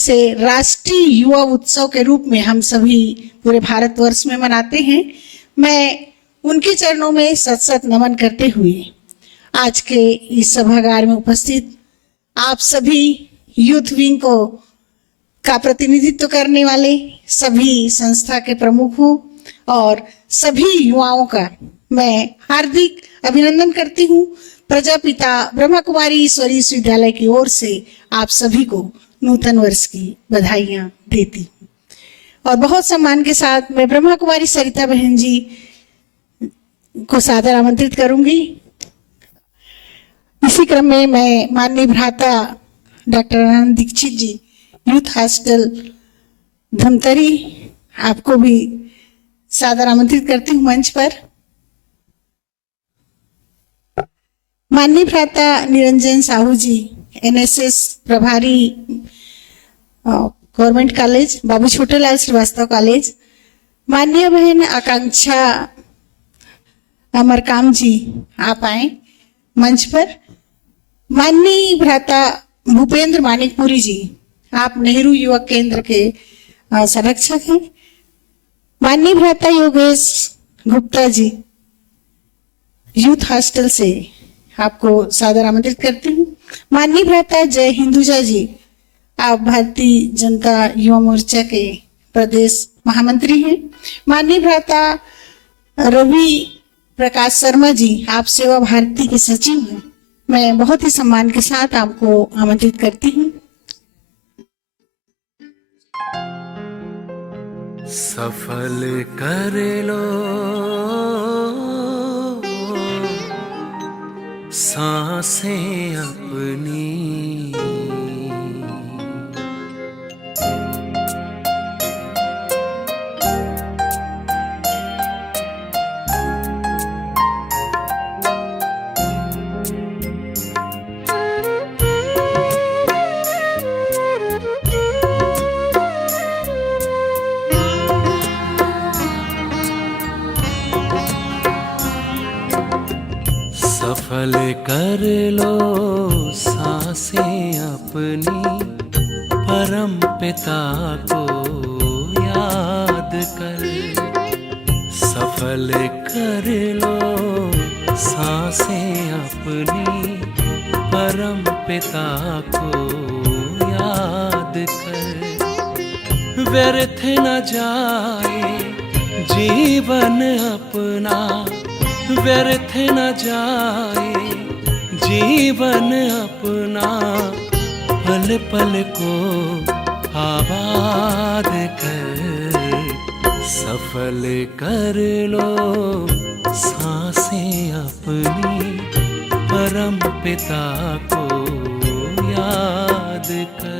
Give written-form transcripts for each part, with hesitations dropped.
जिसे राष्ट्रीय युवा उत्सव के रूप में हम सभी पूरे भारतवर्ष में मनाते हैं, मैं उनके चरणों में सत सत नमन करते हुए आज के इस सभागार में उपस्थित आप सभी यूथ विंग को का प्रतिनिधित्व करने वाले सभी संस्था के प्रमुखों और सभी युवाओं का मैं हार्दिक अभिनंदन करती हूँ। प्रजापिता ब्रह्मा कुमारी ईश्वरी विश्वविद्यालय की ओर से आप सभी को नूतन वर्ष की बधाइयाँ देती हूँ और बहुत सम्मान के साथ मैं ब्रह्मा कुमारी सरिता बहन जी को सादर आमंत्रित करूंगी। इसी क्रम में मैं माननीय भ्राता डॉक्टर आनंद दीक्षित जी, यूथ हॉस्टल धमतरी, आपको भी सादर आमंत्रित करती हूँ मंच पर। माननीय भ्राता निरंजन साहू जी, एनएसएस प्रभारी गवर्नमेंट कॉलेज बाबू छोटेलाल श्रीवास्तव कॉलेज। माननीय बहन आकांक्षा अमरकाम जी, आप आए मंच पर। माननीय भ्राता भूपेंद्र मानिकपुरी जी, आप नेहरू युवक केंद्र के संरक्षक हैं। माननीय भ्राता योगेश गुप्ता जी, यूथ हॉस्टल से आपको सादर आमंत्रित करती हूँ। माननीय भ्राता जय हिंदुजा जी, आप भारतीय जनता युवा मोर्चा के प्रदेश महामंत्री हैं। माननीय भ्राता रवि प्रकाश शर्मा जी, आप सेवा भारती के सचिव हैं। मैं बहुत ही सम्मान के साथ आपको आमंत्रित करती हूँ। सफल कर लो सांसें अपनी, सफल कर लो सांसें अपनी, परम पिता को याद कर। सफल कर लो सांसें अपनी, परम पिता को याद कर। व्यर्थ न जाए जीवन अपना, व्यर्थ न जाए जीवन अपना, पल पल को आबाद कर। सफल कर लो सांसें अपनी, परम पिता को याद कर।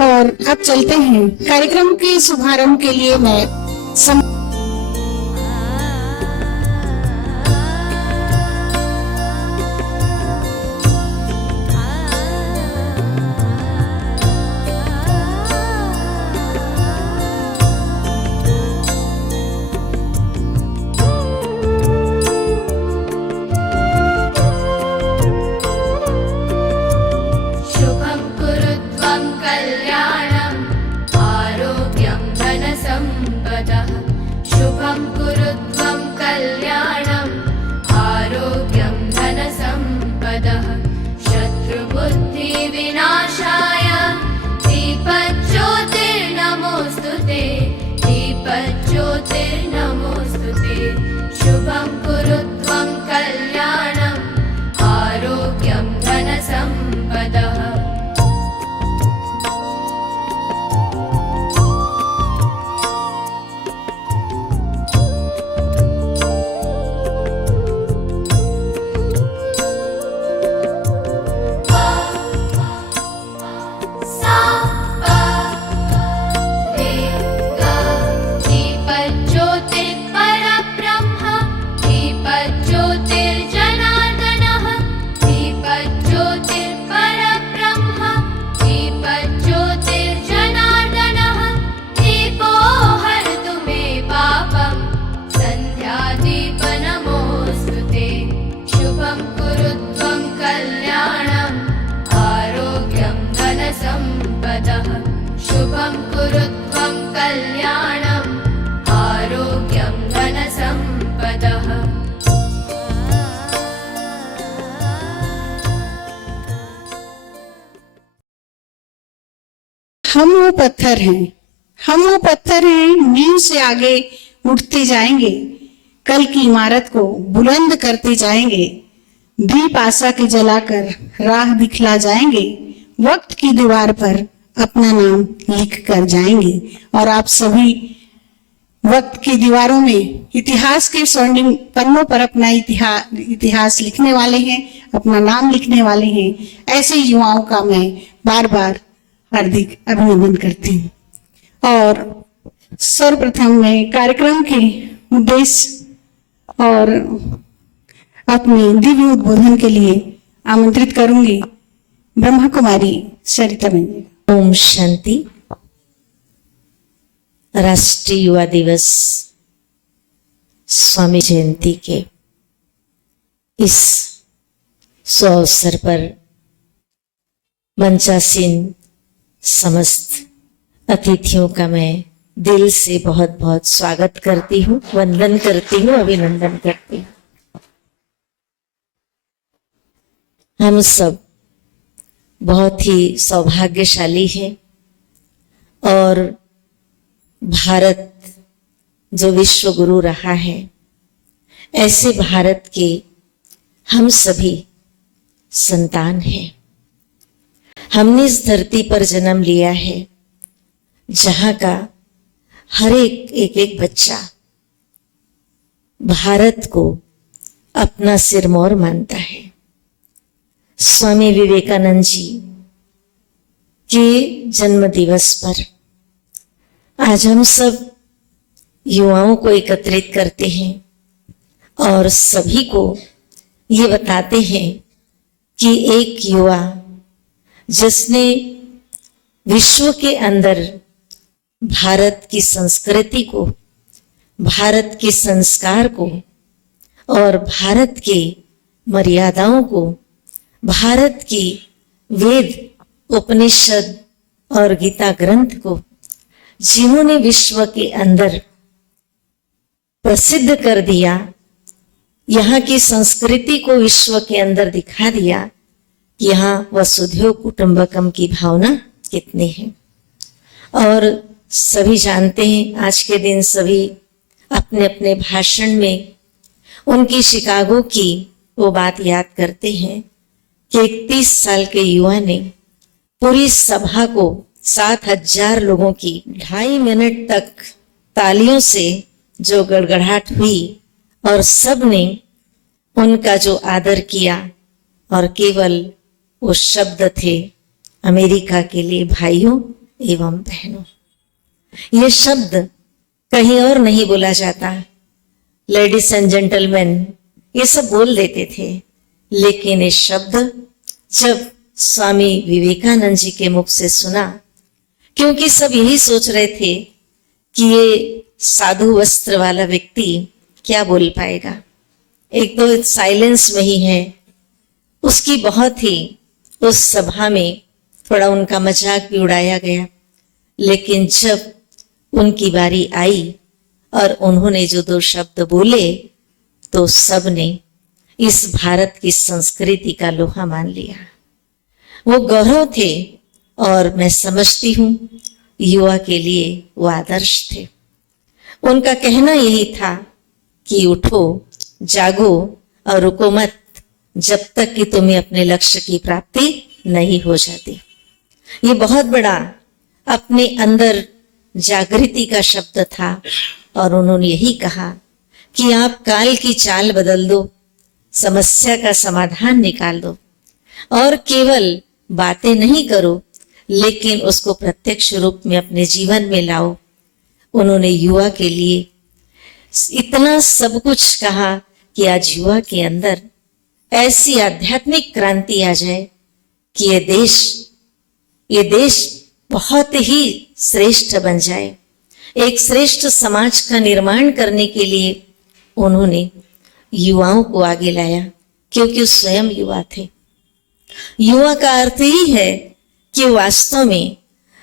और अब चलते हैं कार्यक्रम के शुभारंभ के लिए मैं शुभं कुरु त्वं कल्याणम् आरोग्यं धनसम्पदः शुभं कुरु त्वं कल्याणम् आरोग्यं धनसम्पदः शत्रुबुद्धिविनाशाय दीपज्योतिर्नमोऽस्तु ते दीपज्योतिर्नमोऽस्तु ते शुभं कुरु त्वं कल्याणम् आरोग्यं धनसम्पदः शुभं कुरु त्वं कल्याणम् आरोग्यं धनसम्पदः हम वो पत्थर हैं नींव से आगे उठते जाएंगे, कल की इमारत को बुलंद करते जाएंगे, दीप आशा के जलाकर राह दिखला जाएंगे, वक्त की दीवार पर अपना नाम लिख कर जाएंगे। और आप सभी वक्त की दीवारों में इतिहास के स्वर्णिम पन्नों पर अपना इतिहास लिखने वाले हैं, अपना नाम लिखने वाले हैं। ऐसे युवाओं का मैं बार बार हार्दिक अभिनंदन करती हूँ। और सर्वप्रथम मैं कार्यक्रम के उद्देश्य और अपने दिव्य उद्बोधन के लिए आमंत्रित करूंगी ब्रह्मा कुमारी सरिता बहन। ओम शांति। राष्ट्रीय युवा दिवस स्वामी जयंती के इस सुअवसर पर मंचासीन समस्त अतिथियों का मैं दिल से बहुत बहुत स्वागत करती हूँ, वंदन करती हूँ, अभिनंदन करती हूँ। हम सब बहुत ही सौभाग्यशाली हैं और भारत जो विश्व गुरु रहा है, ऐसे भारत के हम सभी संतान हैं। हमने इस धरती पर जन्म लिया है जहां का हर एक बच्चा भारत को अपना सिरमौर मानता है। स्वामी विवेकानंद जी के जन्म दिवस पर आज हम सब युवाओं को एकत्रित करते हैं और सभी को ये बताते हैं कि एक युवा जिसने विश्व के अंदर भारत की संस्कृति को, भारत के संस्कार को और भारत के मर्यादाओं को, भारत की वेद उपनिषद और गीता ग्रंथ को जिन्होंने विश्व के अंदर प्रसिद्ध कर दिया, यहाँ की संस्कृति को विश्व के अंदर दिखा दिया, यहाँ वसुधैव कुटुंबकम की भावना कितनी है। और सभी जानते हैं आज के दिन सभी अपने अपने भाषण में उनकी शिकागो की वो बात याद करते हैं कि 31 साल के युवा ने पूरी सभा को 7,000 लोगों की 2.5 मिनट तक तालियों से जो गड़गड़ाहट हुई और सब ने उनका जो आदर किया और केवल वो शब्द थे अमेरिका के लिए भाइयों एवं बहनों। ये शब्द कहीं और नहीं बोला जाता, लेडीज एंड जेंटलमैन ये सब बोल देते थे, लेकिन ये शब्द जब स्वामी विवेकानंद जी के मुख से सुना, क्योंकि सब यही सोच रहे थे कि ये साधु वस्त्र वाला व्यक्ति क्या बोल पाएगा, एक तो साइलेंस में ही है। उसकी बहुत ही उस सभा में थोड़ा उनका मजाक भी उड़ाया गया, लेकिन जब उनकी बारी आई और उन्होंने जो दो शब्द बोले तो सबने इस भारत की संस्कृति का लोहा मान लिया। वो गौरव थे और मैं समझती हूँ युवा के लिए वो आदर्श थे। उनका कहना यही था कि उठो, जागो और रुको मत जब तक कि तुम्हें अपने लक्ष्य की प्राप्ति नहीं हो जाती। ये बहुत बड़ा अपने अंदर जागृति का शब्द था और उन्होंने यही कहा कि आप काल की चाल बदल दो, समस्या का समाधान निकाल दो और केवल बातें नहीं करो लेकिन उसको प्रत्यक्ष रूप में अपने जीवन में लाओ। उन्होंने युवा के लिए इतना सब कुछ कहा कि आज युवा के अंदर ऐसी आध्यात्मिक क्रांति आ जाए कि ये देश बहुत ही श्रेष्ठ बन जाए। एक श्रेष्ठ समाज का निर्माण करने के लिए उन्होंने युवाओं को आगे लाया, क्योंकि स्वयं युवा थे। युवा का अर्थ ही है कि वास्तव में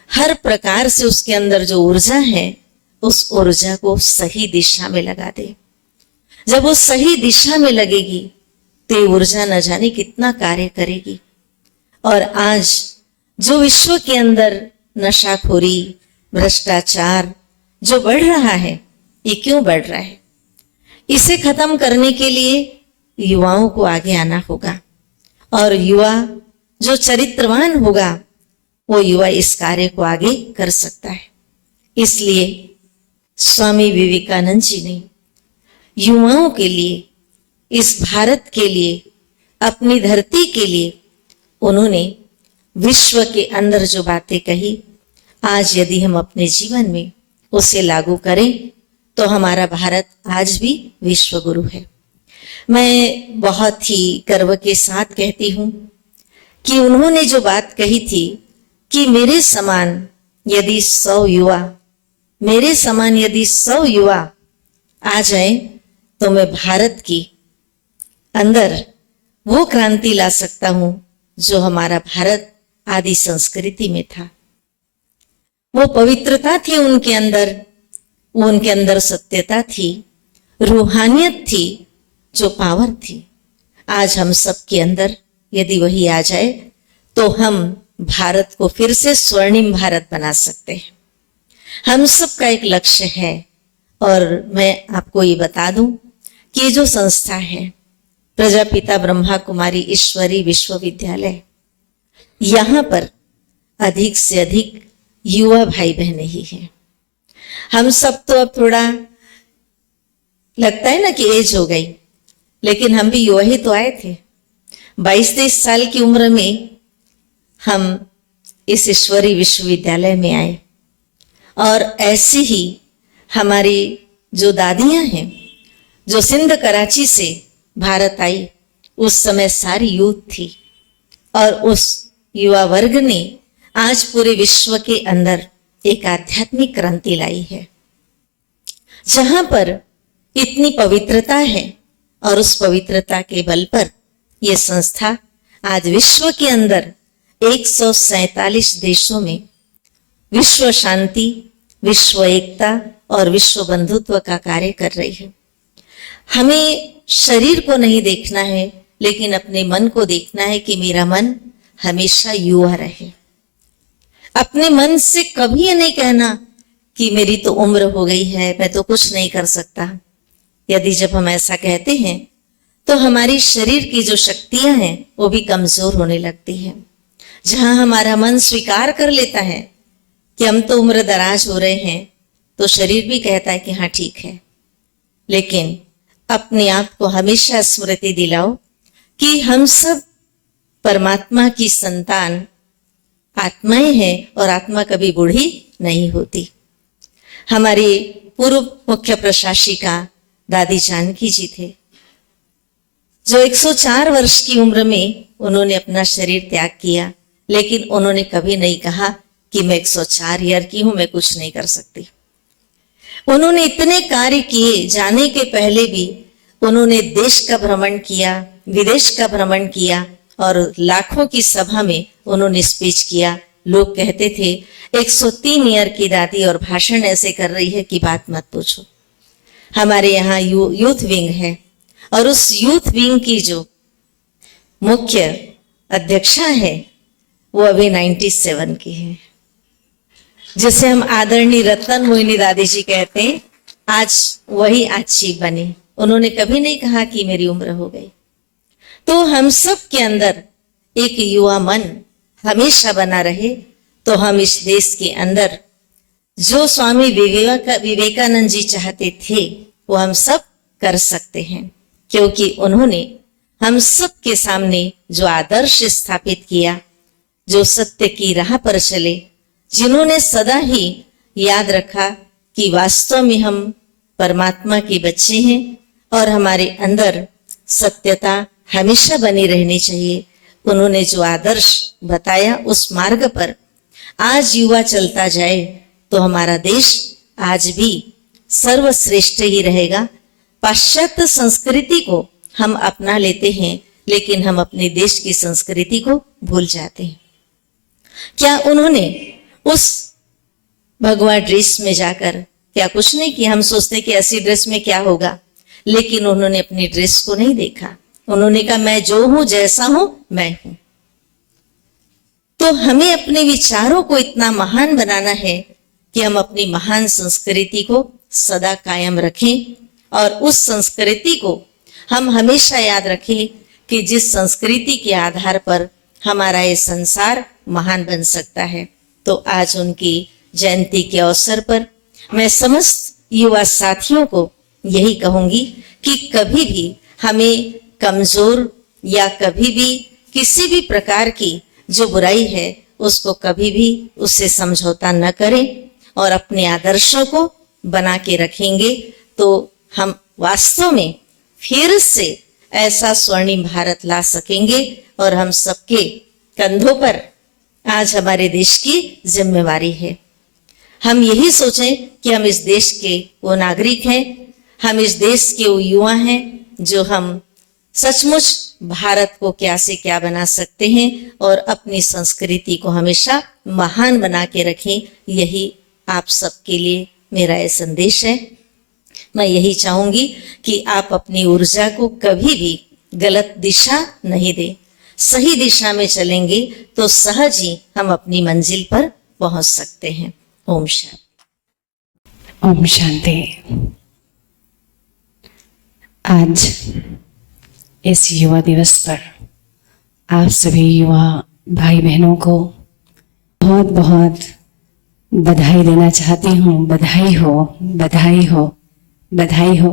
हर प्रकार से उसके अंदर जो ऊर्जा है उस ऊर्जा को सही दिशा में लगा दे। जब वो सही दिशा में लगेगी तो ऊर्जा न जाने कितना कार्य करेगी। और आज जो विश्व के अंदर नशाखोरी, भ्रष्टाचार जो बढ़ रहा है, ये क्यों बढ़ रहा है? इसे खत्म करने के लिए युवाओं को आगे आना होगा और युवा जो चरित्रवान होगा वो युवा इस कार्य को आगे कर सकता है। इसलिए स्वामी विवेकानंद जी ने युवाओं के लिए, इस भारत के लिए, अपनी धरती के लिए उन्होंने विश्व के अंदर जो बातें कही, आज यदि हम अपने जीवन में उसे लागू करें तो हमारा भारत आज भी विश्व गुरु है। मैं बहुत ही गर्व के साथ कहती हूँ कि उन्होंने जो बात कही थी कि मेरे समान यदि 100 युवा आ जाए तो मैं भारत की अंदर वो क्रांति ला सकता हूं जो हमारा भारत आदि संस्कृति में था। वो पवित्रता थी उनके अंदर, वो उनके अंदर सत्यता थी, रूहानियत थी, जो पावर थी। आज हम सब के अंदर यदि वही आ जाए तो हम भारत को फिर से स्वर्णिम भारत बना सकते हैं। हम सब का एक लक्ष्य है। और मैं आपको ये बता दूं कि ये जो संस्था है प्रजापिता ब्रह्मा कुमारी ईश्वरी विश्वविद्यालय, यहाँ पर अधिक से अधिक युवा भाई बहनें ही हैं। हम सब तो अब थोड़ा लगता है ना कि एज हो गई, लेकिन हम भी युवा ही तो आए थे। 22-23 साल की उम्र में हम इस ईश्वरी विश्वविद्यालय में आए और ऐसी ही हमारी जो दादियां हैं जो सिंध कराची से भारत आई, उस समय सारी यूथ थी और उस युवा वर्ग ने आज पूरे विश्व के अंदर एक आध्यात्मिक क्रांति लाई है। जहां पर इतनी पवित्रता है और उस पवित्रता के बल पर यह संस्था आज विश्व के अंदर 147 देशों में विश्व शांति, विश्व एकता और विश्व बंधुत्व का कार्य कर रही है। हमें शरीर को नहीं देखना है, लेकिन अपने मन को देखना है कि मेरा मन हमेशा युवा रहे। अपने मन से कभी ये नहीं कहना कि मेरी तो उम्र हो गई है, मैं तो कुछ नहीं कर सकता। यदि जब हम ऐसा कहते हैं तो हमारी शरीर की जो शक्तियां हैं वो भी कमजोर होने लगती हैं। जहां हमारा मन स्वीकार कर लेता है कि हम तो उम्र दराज हो रहे हैं, तो शरीर भी कहता है कि हाँ ठीक है। लेकिन अपने आप को हमेशा स्मृति दिलाओ कि हम सब परमात्मा की संतान आत्माएं हैं और आत्मा कभी बूढ़ी नहीं होती। हमारी पूर्व मुख्य प्रशासिका दादी जानकी जी थे, जो 104 वर्ष की उम्र में उन्होंने अपना शरीर त्याग किया, लेकिन उन्होंने कभी नहीं कहा कि मैं 104 ईयर की हूं, मैं कुछ नहीं कर सकती। उन्होंने इतने कार्य किए, जाने के पहले भी उन्होंने देश का भ्रमण किया, विदेश का भ्रमण किया और लाखों की सभा में उन्होंने स्पीच किया। लोग कहते थे 103 ईयर की दादी और भाषण ऐसे कर रही है कि बात मत पूछो। हमारे यहाँ यूथ विंग है और उस यूथ विंग की जो मुख्य अध्यक्षा है वो अभी 97 की है, जिसे हम आदरणीय रतन मोहिनी दादी जी कहते हैं। आज वही अच्छी बनी। उन्होंने कभी नहीं कहा कि मेरी उम्र हो गई। तो हम सब के अंदर एक युवा मन हमेशा बना रहे तो हम इस देश के अंदर जो स्वामी विवेकानंद जी चाहते थे वो हम सब कर सकते हैं, क्योंकि उन्होंने हम सब के सामने जो आदर्श स्थापित किया, जो सत्य की राह पर चले, जिन्होंने सदा ही याद रखा कि वास्तव में हम परमात्मा के बच्चे हैं और हमारे अंदर सत्यता हमेशा बनी रहनी चाहिए। उन्होंने जो आदर्श बताया उस मार्ग पर आज युवा चलता जाए तो हमारा देश आज भी सर्वश्रेष्ठ ही रहेगा। पाश्चात्य संस्कृति को हम अपना लेते हैं, लेकिन हम अपने देश की संस्कृति को भूल जाते हैं। क्या उन्होंने उस भगवा ड्रेस में जाकर क्या कुछ नहीं किया? हम सोचते कि ऐसी ड्रेस में क्या होगा, लेकिन उन्होंने अपनी ड्रेस को नहीं देखा। उन्होंने कहा मैं जो हूं, जैसा हूं, मैं हूं। तो हमें अपने विचारों को इतना महान बनाना है कि हम अपनी महान संस्कृति को सदा कायम रखें और उस संस्कृति को हम हमेशा याद रखें कि जिस संस्कृति के आधार पर हमारा ये संसार महान बन सकता है। तो आज उनकी जयंती के अवसर पर मैं समस्त युवा साथियों को यही कहूंगी कि कभी भी हमें कमजोर या कभी भी किसी भी प्रकार की जो बुराई है उसको कभी भी उससे समझौता न करें और अपने आदर्शों को बना के रखेंगे तो हम वास्तव में फिर से ऐसा स्वर्णिम भारत ला सकेंगे। और हम सबके कंधों पर आज हमारे देश की जिम्मेवारी है। हम यही सोचें कि हम इस देश के वो नागरिक हैं, हम इस देश के वो युवा हैं जो हम सचमुच भारत को क्या से क्या बना सकते हैं और अपनी संस्कृति को हमेशा महान बना के रखें। यही आप सबके लिए मेरा ये संदेश है। मैं यही चाहूंगी कि आप अपनी ऊर्जा को कभी भी गलत दिशा नहीं दें। सही दिशा में चलेंगे तो सहज ही हम अपनी मंजिल पर पहुंच सकते हैं। ओम शांति। ओम शांति। आज इस युवा दिवस पर आप सभी युवा भाई बहनों को बहुत बहुत बधाई देना चाहती हूँ। बधाई हो, बधाई हो, बधाई हो।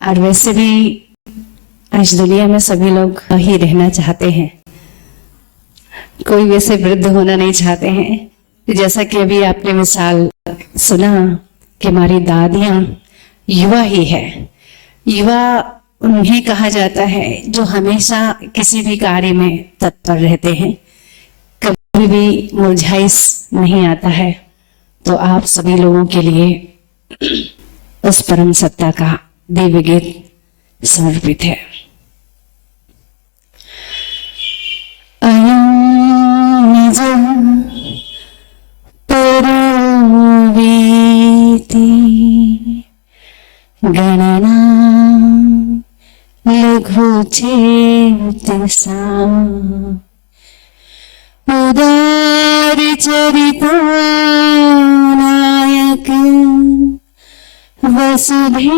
और वैसे भी आज दुनिया में सभी लोग ही रहना चाहते हैं, कोई वैसे वृद्ध होना नहीं चाहते हैं। जैसा कि अभी आपने मिसाल सुना कि हमारी दादियाँ युवा ही है। युवा उन्हें कहा जाता है जो हमेशा किसी भी कार्य में तत्पर रहते हैं, कभी भी मुरझाइश नहीं आता है। तो आप सभी लोगों के लिए उस परम सत्ता का दिव्य गीत समर्पित है। गणना लघु चेतसा उदार चरिता नायक वसुधैव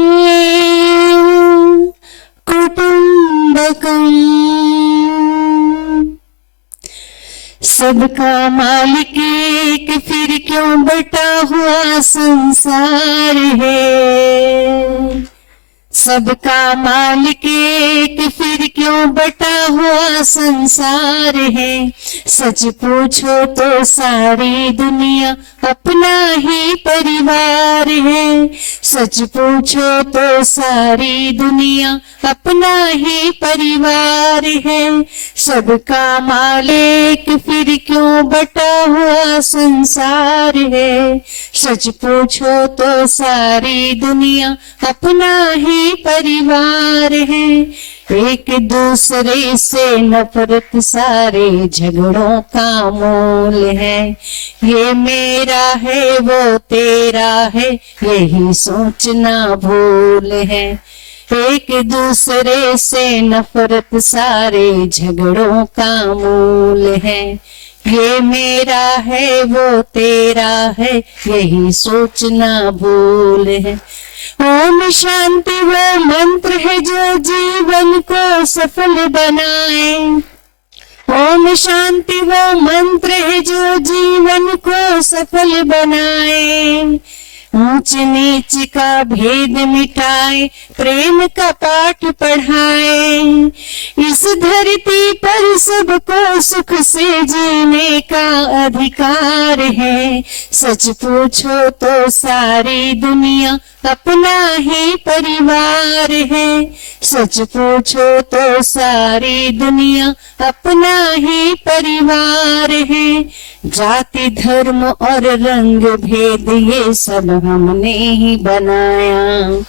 कुटुंबकम्। सबका मालिक एक, फिर क्यों बटा हुआ संसार है। सबका मालिक एक, फिर क्यों बटा हुआ संसार है। सच पूछो तो सारी दुनिया अपना ही परिवार है। सच पूछो तो सारी दुनिया अपना ही परिवार है। सबका मालिक फिर क्यों बटा हुआ संसार है। सच पूछो तो सारी दुनिया अपना ही परिवार है। एक दूसरे से नफरत सारे झगड़ों का मूल है। ये मेरा है वो तेरा है, यही सोचना भूल है। एक दूसरे से नफरत सारे झगड़ों का मूल है। ये मेरा है वो तेरा है, यही सोचना भूल है। ओम शांति वो मंत्र है जो जीवन को सफल बनाए। ओम शांति वो मंत्र है जो जीवन को सफल बनाए। ऊंच नीच का भेद मिटाए, प्रेम का पाठ पढ़ाए। इस धरती पर सबको सुख से जीने का अधिकार है। सच पूछो तो सारी दुनिया अपना ही परिवार है। सच पूछो तो सारी दुनिया अपना ही परिवार है। जाति धर्म और रंग भेद ये सब हमने ही बनाया।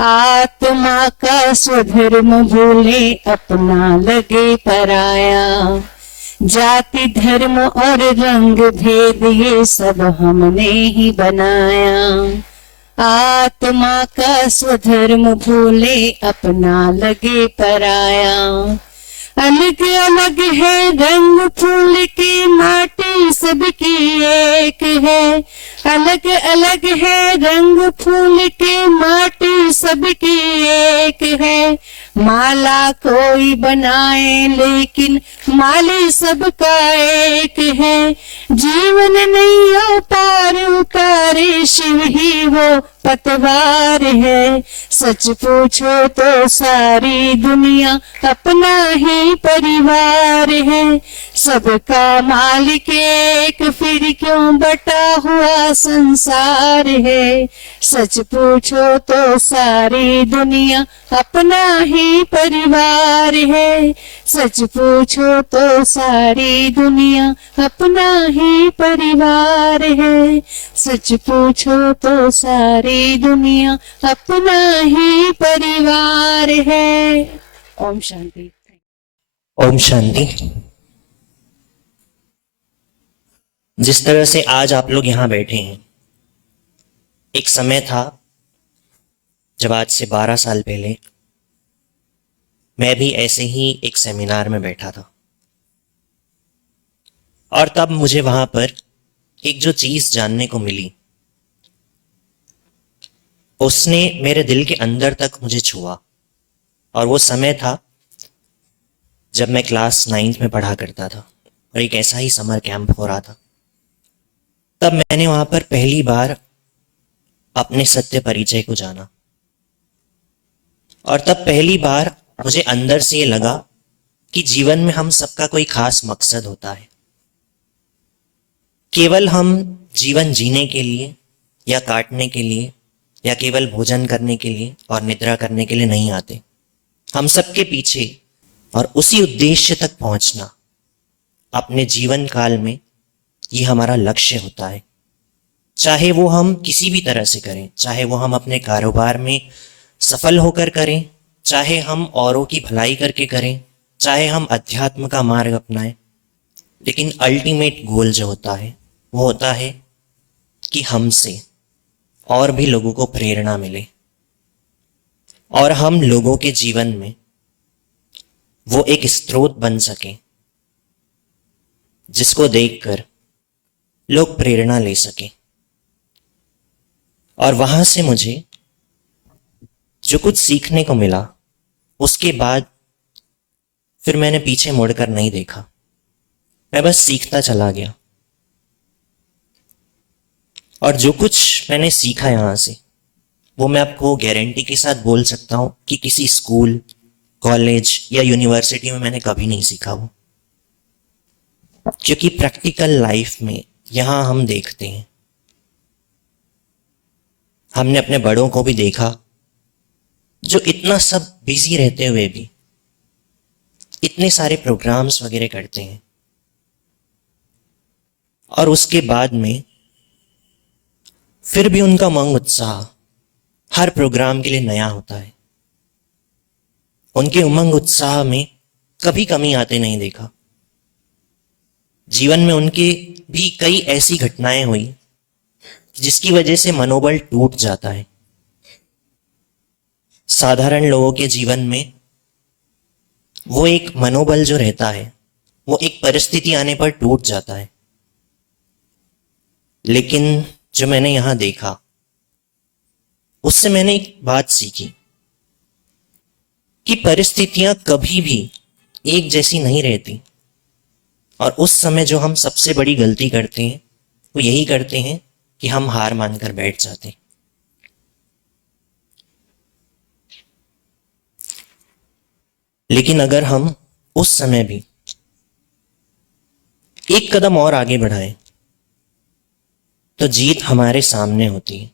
आत्मा का स्वधर्म भूले, अपना लगे पराया। जाति धर्म और रंग भेद ये सब हमने ही बनाया। आत्मा का स्वधर्म भूले, अपना लगे पराया। अलग अलग है रंग फूल की माटी सबकी एक है। अलग अलग है रंग फूल की माटी सबकी एक है। माला कोई बनाए लेकिन माली सबका एक है। जीवन नैया पार उतारे, शिव ही वो पतवार है। सच पूछो तो सारी दुनिया अपना ही परिवार है। सबका मालिक एक, फिर क्यों बटा हुआ संसार है। सच पूछो तो सारी दुनिया अपना ही परिवार है। सच पूछो तो सारी दुनिया अपना ही परिवार है। सच पूछो तो सारी दुनिया अपना ही परिवार है। ओम शांति। ओम शांति। जिस तरह से आज आप लोग यहाँ बैठे हैं, एक समय था जब आज से 12 साल पहले मैं भी ऐसे ही एक सेमिनार में बैठा था, और तब मुझे वहां पर एक जो चीज जानने को मिली उसने मेरे दिल के अंदर तक मुझे छुआ। और वो समय था जब मैं क्लास 9th में पढ़ा करता था और एक ऐसा ही समर कैंप हो रहा था। तब मैंने वहां पर पहली बार अपने सत्य परिचय को जाना, और तब पहली बार मुझे अंदर से ये लगा कि जीवन में हम सबका कोई खास मकसद होता है। केवल हम जीवन जीने के लिए या काटने के लिए या केवल भोजन करने के लिए और निद्रा करने के लिए नहीं आते। हम सबके पीछे और उसी उद्देश्य तक पहुंचना अपने जीवन काल में ये हमारा लक्ष्य होता है। चाहे वो हम किसी भी तरह से करें, चाहे वो हम अपने कारोबार में सफल होकर करें, चाहे हम औरों की भलाई करके करें, चाहे हम अध्यात्म का मार्ग अपनाएं, लेकिन अल्टीमेट गोल जो होता है वो होता है कि हमसे और भी लोगों को प्रेरणा मिले और हम लोगों के जीवन में वो एक स्रोत बन सके जिसको देखकर लोग प्रेरणा ले सके। और वहां से मुझे जो कुछ सीखने को मिला, उसके बाद फिर मैंने पीछे मुड़कर नहीं देखा, मैं बस सीखता चला गया। और जो कुछ मैंने सीखा यहाँ से वो मैं आपको गारंटी के साथ बोल सकता हूं कि किसी स्कूल, कॉलेज या यूनिवर्सिटी में मैंने कभी नहीं सीखा वो। क्योंकि प्रैक्टिकल लाइफ में यहां हम देखते हैं, हमने अपने बड़ों को भी देखा जो इतना सब बिजी रहते हुए भी इतने सारे प्रोग्राम्स वगैरह करते हैं, और उसके बाद में फिर भी उनका उमंग उत्साह हर प्रोग्राम के लिए नया होता है। उनके उमंग उत्साह में कभी कमी आते नहीं देखा। जीवन में उनके भी कई ऐसी घटनाएं हुई जिसकी वजह से मनोबल टूट जाता है। साधारण लोगों के जीवन में वो एक मनोबल जो रहता है वो एक परिस्थिति आने पर टूट जाता है। लेकिन जो मैंने यहां देखा उससे मैंने एक बात सीखी कि परिस्थितियां कभी भी एक जैसी नहीं रहती, और उस समय जो हम सबसे बड़ी गलती करते हैं वो यही करते हैं कि हम हार मानकर बैठ जाते हैं। लेकिन अगर हम उस समय भी एक कदम और आगे बढ़ाएं तो जीत हमारे सामने होती है।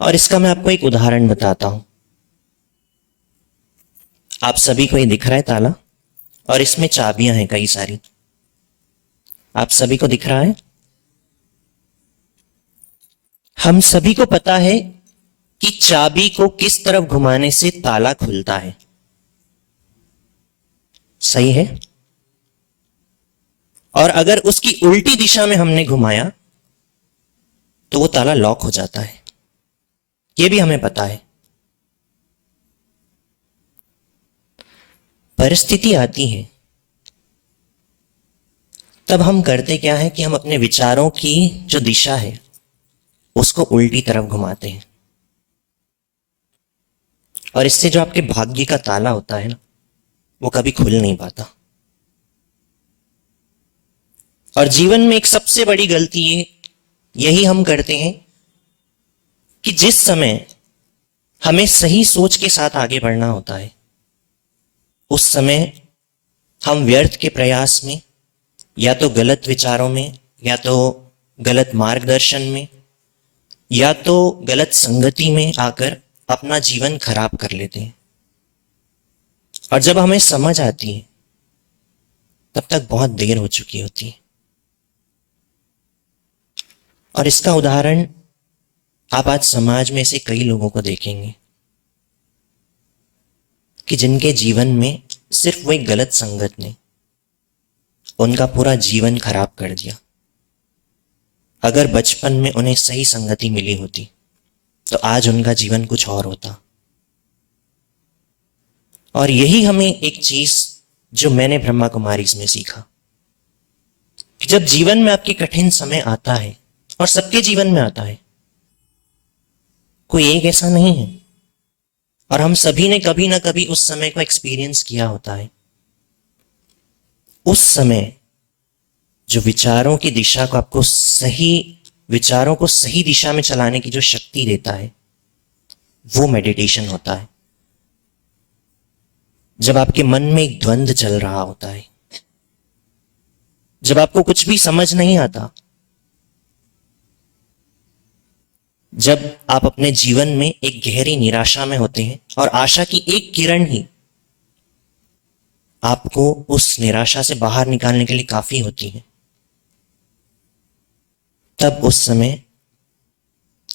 और इसका मैं आपको एक उदाहरण बताता हूं। आप सभी को ये दिख रहा है ताला, और इसमें चाबियां हैं कई सारी। आप सभी को दिख रहा है? हम सभी को पता है कि चाबी को किस तरफ घुमाने से ताला खुलता है, सही है? और अगर उसकी उल्टी दिशा में हमने घुमाया तो वो ताला लॉक हो जाता है, ये भी हमें पता है। परिस्थिति आती है तब हम करते क्या है कि हम अपने विचारों की जो दिशा है उसको उल्टी तरफ घुमाते हैं, और इससे जो आपके भाग्य का ताला होता है ना वो कभी खुल नहीं पाता। और जीवन में एक सबसे बड़ी गलती यही हम करते हैं कि जिस समय हमें सही सोच के साथ आगे बढ़ना होता है उस समय हम व्यर्थ के प्रयास में, या तो गलत विचारों में, या तो गलत मार्गदर्शन में, या तो गलत संगति में आकर अपना जीवन खराब कर लेते हैं। और जब हमें समझ आती है तब तक बहुत देर हो चुकी होती है। और इसका उदाहरण आप आज समाज में से कई लोगों को देखेंगे कि जिनके जीवन में सिर्फ वो एक गलत संगत ने उनका पूरा जीवन खराब कर दिया। अगर बचपन में उन्हें सही संगति मिली होती तो आज उनका जीवन कुछ और होता। और यही हमें एक चीज जो मैंने ब्रह्मा कुमारीज में सीखा कि जब जीवन में आपके कठिन समय आता है, और सबके जीवन में आता है, कोई एक ऐसा नहीं है, और हम सभी ने कभी ना कभी उस समय को एक्सपीरियंस किया होता है। उस समय जो विचारों की दिशा को आपको विचारों को सही दिशा में चलाने की जो शक्ति देता है वो मेडिटेशन होता है। जब आपके मन में एक द्वंद्व चल रहा होता है, जब आपको कुछ भी समझ नहीं आता, जब आप अपने जीवन में एक गहरी निराशा में होते हैं और आशा की एक किरण ही आपको उस निराशा से बाहर निकालने के लिए काफी होती है, तब उस समय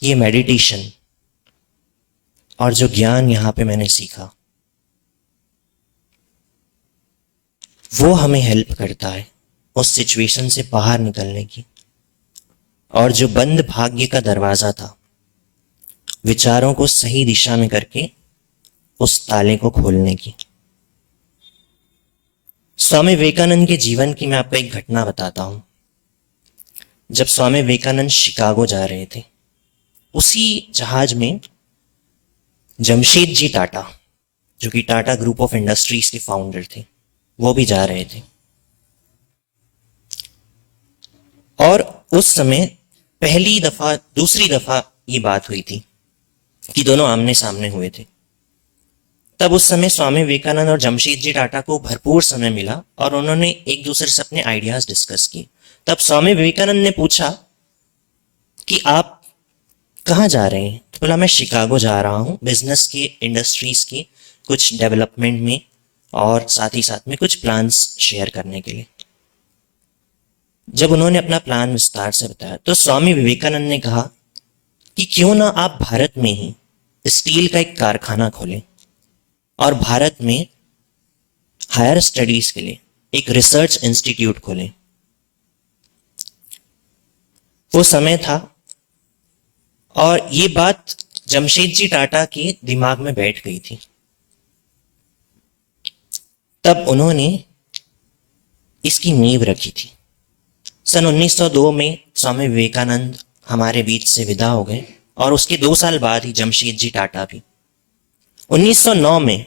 ये मेडिटेशन और जो ज्ञान यहां पे मैंने सीखा वो हमें हेल्प करता है उस सिचुएशन से बाहर निकलने की। और जो बंद भाग्य का दरवाजा था, विचारों को सही दिशा में करके उस ताले को खोलने की। स्वामी विवेकानंद के जीवन की मैं आपको एक घटना बताता हूं। जब स्वामी विवेकानंद शिकागो जा रहे थे, उसी जहाज में जमशेद जी टाटा, जो कि टाटा ग्रुप ऑफ इंडस्ट्रीज के फाउंडर थे, वो भी जा रहे थे। और उस समय दूसरी दफा ये बात हुई थी कि दोनों आमने सामने हुए थे। तब उस समय स्वामी विवेकानंद और जमशेद जी टाटा को भरपूर समय मिला और उन्होंने एक दूसरे से अपने आइडियाज डिस्कस किए। तब स्वामी विवेकानंद ने पूछा कि आप कहाँ जा रहे हैं? तो बोला मैं शिकागो जा रहा हूँ बिजनेस की, इंडस्ट्रीज की कुछ डेवलपमेंट में और साथ ही साथ में कुछ प्लान्स शेयर करने के लिए। जब उन्होंने अपना प्लान विस्तार से बताया तो स्वामी विवेकानंद ने कहा कि क्यों ना आप भारत में ही स्टील का एक कारखाना खोलें और भारत में हायर स्टडीज के लिए एक रिसर्च इंस्टीट्यूट खोलें। वो समय था और ये बात जमशेद जी टाटा के दिमाग में बैठ गई थी। तब उन्होंने इसकी नींव रखी थी। सन 1902 में स्वामी विवेकानंद हमारे बीच से विदा हो गए और उसके 2 साल बाद ही जमशेद जी टाटा भी। 1909 में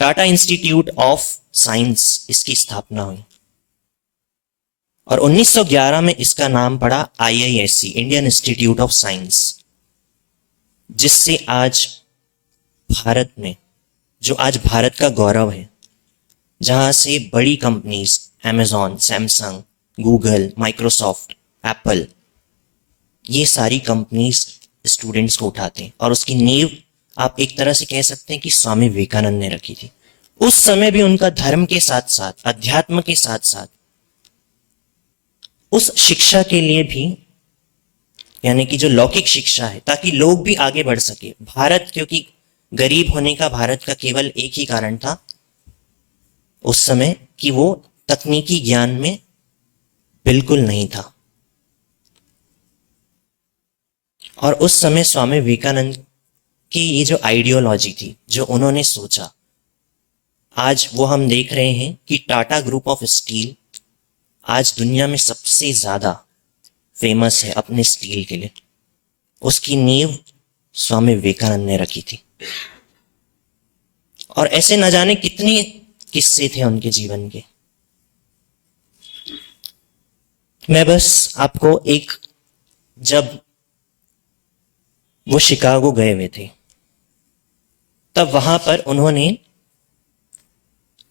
टाटा इंस्टीट्यूट ऑफ साइंस इसकी स्थापना हुई और 1911 में इसका नाम पड़ा IISc, Indian institute of science, जिससे आज भारत में, जो आज भारत का गौरव है, जहां से बड़ी companies Amazon, Samsung, Google, Microsoft, Apple, ये सारी कंपनीज स्टूडेंट्स को उठाते हैं और उसकी नींव आप एक तरह से कह सकते हैं कि स्वामी विवेकानंद ने रखी थी। उस समय भी उनका धर्म के साथ साथ, अध्यात्म के साथ साथ उस शिक्षा के लिए भी, यानी कि जो लौकिक शिक्षा है, ताकि लोग भी आगे बढ़ सके। भारत, क्योंकि गरीब होने का भारत का केवल एक ही कारण था उस समय कि वो तकनीकी ज्ञान में बिल्कुल नहीं था। और उस समय स्वामी विवेकानंद की ये जो आइडियोलॉजी थी, जो उन्होंने सोचा, आज वो हम देख रहे हैं कि टाटा ग्रुप ऑफ स्टील आज दुनिया में सबसे ज्यादा फेमस है अपने स्टील के लिए। उसकी नींव स्वामी विवेकानंद ने रखी थी। और ऐसे न जाने कितने किस्से थे उनके जीवन के। मैं बस आपको एक, जब वो शिकागो गए हुए थे तब वहां पर उन्होंने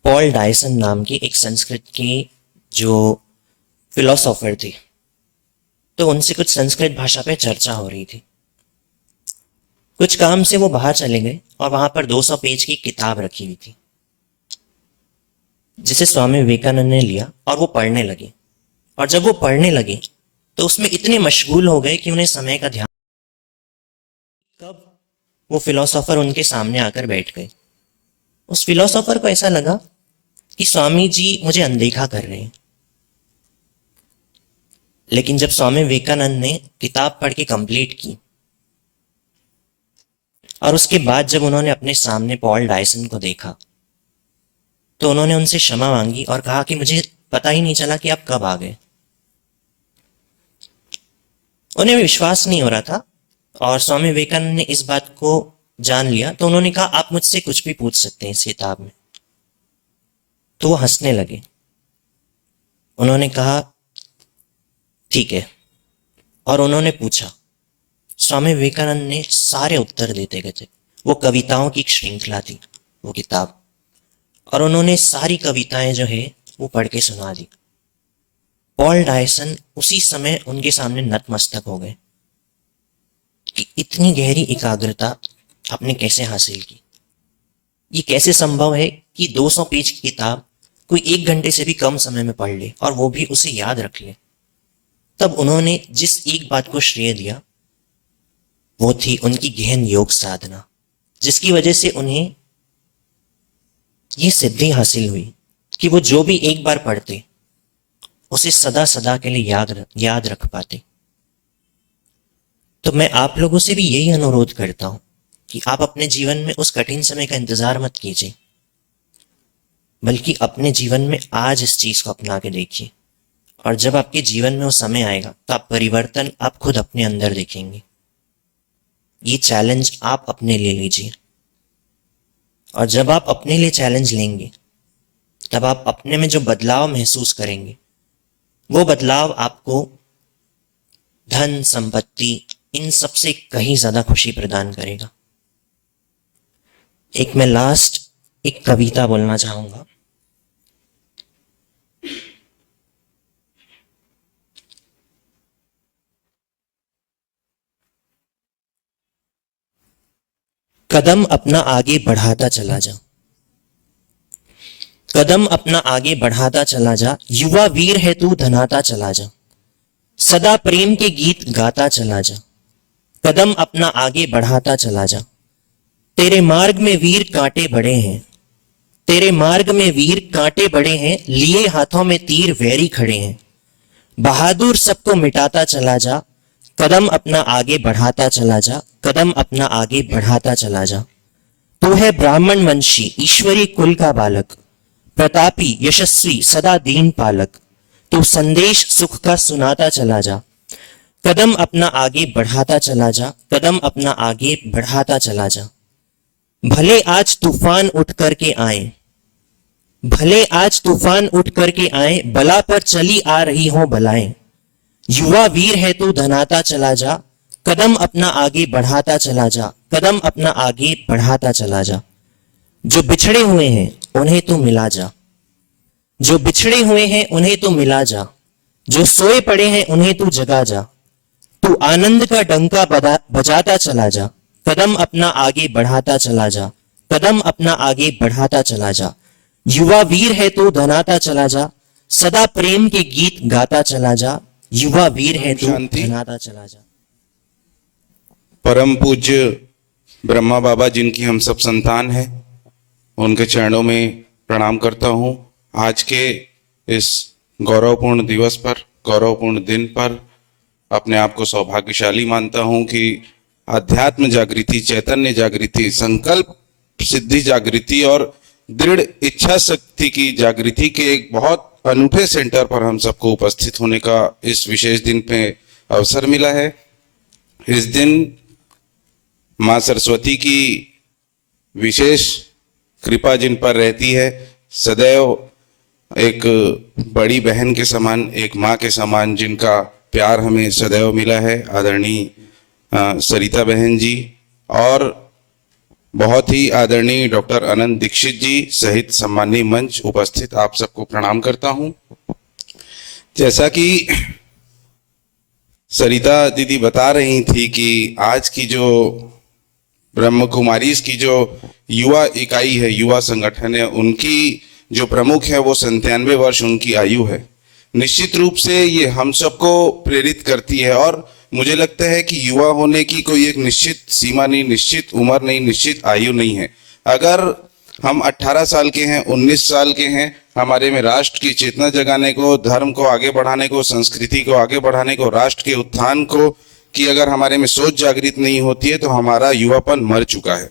पॉल डायसन नाम के एक संस्कृत के जो फिलोसोफर थे, तो उनसे कुछ संस्कृत भाषा पे चर्चा हो रही थी। कुछ काम से वो बाहर चले गए और वहां पर 200 पेज की किताब रखी हुई थी, जिसे स्वामी विवेकानंद ने लिया और वो पढ़ने लगे। और जब वो पढ़ने लगे तो उसमें इतने मशगूल हो गए कि उन्हें समय का ध्यान, कब वो फिलोसोफर उनके सामने आकर बैठ गए। उस फिलोसोफर को ऐसा लगा कि स्वामी जी मुझे अनदेखा कर रहे हैं। लेकिन जब स्वामी विवेकानंद ने किताब पढ़ के कंप्लीट की और उसके बाद जब उन्होंने अपने सामने पॉल डायसन को देखा तो उन्होंने उनसे क्षमा मांगी और कहा कि मुझे पता ही नहीं चला कि आप कब आ गए। उन्हें विश्वास नहीं हो रहा था और स्वामी विवेकानंद ने इस बात को जान लिया तो उन्होंने कहा आप मुझसे कुछ भी पूछ सकते हैं इस किताब में। तो वो हंसने लगे। उन्होंने कहा ठीक है, और उन्होंने पूछा। स्वामी विवेकानंद ने सारे उत्तर देते गए थे। वो कविताओं की एक श्रृंखला थी वो किताब, और उन्होंने सारी कविताएं जो है वो पढ़ के सुना दी। पॉल डायसन उसी समय उनके सामने नतमस्तक हो गए कि इतनी गहरी एकाग्रता आपने कैसे हासिल की। ये कैसे संभव है कि 200 पेज की किताब कोई 1 घंटे से भी कम समय में पढ़ ले और वो भी उसे याद रख ले। तब उन्होंने जिस एक बात को श्रेय दिया वो थी उनकी गहन योग साधना, जिसकी वजह से उन्हें ये सिद्धि हासिल हुई कि वो जो भी एक बार पढ़ते उसे सदा सदा के लिए याद रख पाते। तो मैं आप लोगों से भी यही अनुरोध करता हूं कि आप अपने जीवन में उस कठिन समय का इंतजार मत कीजिए, बल्कि अपने जीवन में आज इस चीज को अपना के देखिए। और जब आपके जीवन में वो समय आएगा तो आप परिवर्तन आप खुद अपने अंदर देखेंगे। ये चैलेंज आप अपने लिए लीजिए, और जब आप अपने लिए चैलेंज लेंगे तब आप अपने में जो बदलाव महसूस करेंगे वो बदलाव आपको धन, संपत्ति, इन सब से कहीं ज्यादा खुशी प्रदान करेगा। एक मैं लास्ट एक कविता बोलना चाहूंगा। कदम अपना आगे बढ़ाता चला जा, कदम अपना आगे बढ़ाता चला जा, युवा वीर है तू धनाता चला जा, सदा प्रेम के गीत गाता चला जा, कदम अपना आगे बढ़ाता चला जा। तेरे मार्ग में वीर कांटे बड़े हैं, तेरे मार्ग में वीर कांटे बड़े हैं, लिए हाथों में तीर वैरी खड़े हैं, बहादुर सबको मिटाता चला जा, कदम अपना आगे बढ़ाता चला जा, कदम अपना आगे बढ़ाता चला जा। तू है ब्राह्मण वंशी ईश्वरी कुल का बालक, प्रतापी यशस्वी सदा दीन पालक, तू संदेश सुख का सुनाता चला जा, कदम अपना आगे बढ़ाता चला जा, कदम अपना आगे बढ़ाता चला जा। भले आज तूफान उठ करके आए, भले आज तूफान उठ करके आए, बला पर चली आ रही हो बलाएं, युवा वीर है तू धनाता चला जा, कदम अपना आगे बढ़ाता चला जा, कदम अपना आगे बढ़ाता चला जा। जो बिछड़े हुए हैं उन्हें तू मिला जा, जो बिछड़े हुए हैं उन्हें तू मिला जा, जो सोए पड़े हैं उन्हें तू जगा जा, तू आनंद का डंका बजाता चला जा, कदम अपना आगे बढ़ाता चला जा, कदम अपना आगे बढ़ाता चला जा। युवा वीर है तू धनाता चला जा, सदा प्रेम के गीत गाता चला जा, युवा वीर है तू शांति। धनाता चला जा। परम पूज्य ब्रह्मा बाबा जिनकी हम सब संतान हैं, उनके चरणों में प्रणाम करता हूँ। आज के इस गौरवपूर्ण दिवस पर, गौरवपूर्ण दिन पर अपने आप को सौभाग्यशाली मानता हूँ कि अध्यात्म जागृति, चैतन्य जागृति, संकल्प सिद्धि जागृति और दृढ़ इच्छा शक्ति की जागृति के एक बहुत अनूठे सेंटर पर हम सबको उपस्थित होने का इस विशेष दिन पे अवसर मिला है। इस दिन माँ सरस्वती की विशेष कृपा जिन पर रहती है, सदैव एक बड़ी बहन के समान, एक माँ के समान जिनका प्यार हमें सदैव मिला है, आदरणीय सरिता बहन जी और बहुत ही आदरणीय डॉक्टर अनंत दीक्षित जी सहित सम्मानीय मंच उपस्थित आप सबको प्रणाम करता हूं। जैसा कि सरिता दीदी बता रही थी कि आज की जो ब्रह्म कुमारीज की जो युवा इकाई है, युवा संगठन है, उनकी जो प्रमुख है वो 97 वर्ष उनकी आयु है। निश्चित रूप से ये हम सबको प्रेरित करती है और मुझे लगता है कि युवा होने की कोई एक निश्चित सीमा नहीं, निश्चित उम्र नहीं, निश्चित आयु नहीं है। अगर हम 18 साल के हैं, 19 साल के हैं, हमारे में राष्ट्र की चेतना जगाने को, धर्म को आगे बढ़ाने को, संस्कृति को आगे बढ़ाने को, राष्ट्र के उत्थान को कि अगर हमारे में सोच जागृत नहीं होती है तो हमारा युवापन मर चुका है।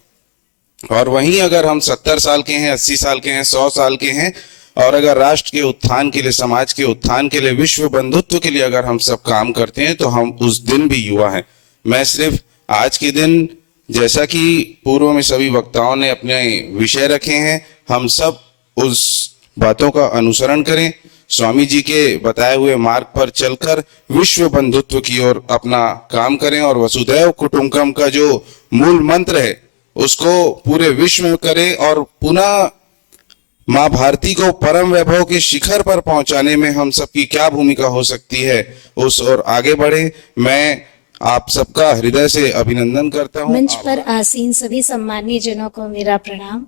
और वहीं अगर हम 70 साल के हैं, 80 साल के हैं, 100 साल के हैं और अगर राष्ट्र के उत्थान के लिए, समाज के उत्थान के लिए, विश्व बंधुत्व के लिए अगर हम सब काम करते हैं तो हम उस दिन भी युवा हैं। मैं सिर्फ आज के दिन, जैसा कि पूर्व में सभी वक्ताओं ने अपने विषय रखे हैं, हम सब उस बातों का अनुसरण करें, स्वामी जी के बताए हुए मार्ग पर चलकर विश्व बंधुत्व की ओर अपना काम करें और वसुधैव कुटुंबकम का जो मूल मंत्र है उसको पूरे विश्व में करें और पुनः माँ भारती को परम वैभव के शिखर पर पहुंचाने में हम सबकी क्या भूमिका हो सकती है उस ओर आगे बढ़े। मैं आप सबका हृदय से अभिनंदन करता हूं। मंच पर आसीन सभी सम्मानीय जनों को मेरा प्रणाम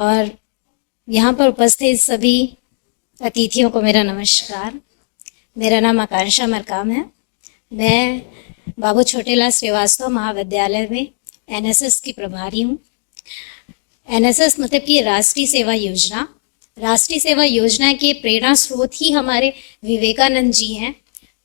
और यहाँ पर उपस्थित सभी अतिथियों को मेरा नमस्कार। मेरा नाम आकांक्षा मरकाम है। मैं बाबू छोटेलाल श्रीवास्तव महाविद्यालय में एनएसएस की प्रभारी हूँ। एनएसएस मतलब कि राष्ट्रीय सेवा योजना, राष्ट्रीय सेवा योजना के प्रेरणा स्रोत ही हमारे विवेकानंद जी हैं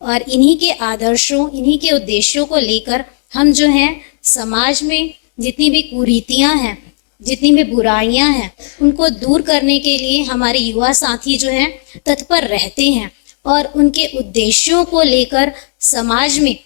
और इन्हीं के आदर्शों, इन्हीं के उद्देश्यों को लेकर हम जो हैं समाज में जितनी भी कुरीतियां हैं, जितनी भी बुराइयां हैं, उनको दूर करने के लिए हमारे युवा साथी जो हैं तत्पर रहते हैं और उनके उद्देश्यों को लेकर समाज में,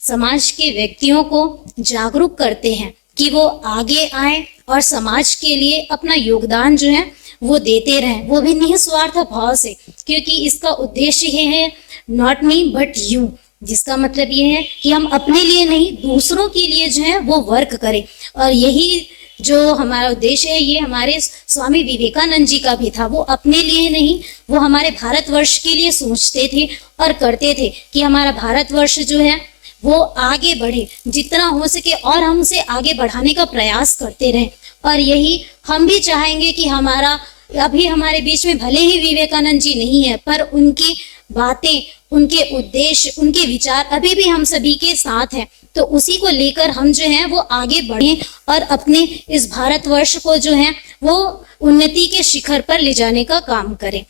समाज के व्यक्तियों को जागरूक करते हैं कि वो आगे आए और समाज के लिए अपना योगदान जो है वो देते रहें, वो भी निस्वार्थ भाव से, क्योंकि इसका उद्देश्य ये है नॉट मी बट यू, जिसका मतलब ये है कि हम अपने लिए नहीं दूसरों के लिए जो है वो वर्क करें। और यही जो हमारा उद्देश्य है ये हमारे स्वामी विवेकानंद जी का भी था। वो अपने लिए नहीं, वो हमारे भारतवर्ष के लिए सोचते थे और करते थे कि हमारा भारतवर्ष जो है वो आगे बढ़े, जितना हो सके और हम उसे आगे बढ़ाने का प्रयास करते रहें। और यही हम भी चाहेंगे कि हमारा, अभी हमारे बीच में भले ही विवेकानंद जी नहीं है, पर उनकी बातें, उनके उद्देश्य, उनके विचार अभी भी हम सभी के साथ हैं। तो उसी को लेकर हम जो है वो आगे बढ़ें और अपने इस भारतवर्ष को जो है वो उन्नति के शिखर पर ले जाने का काम करें।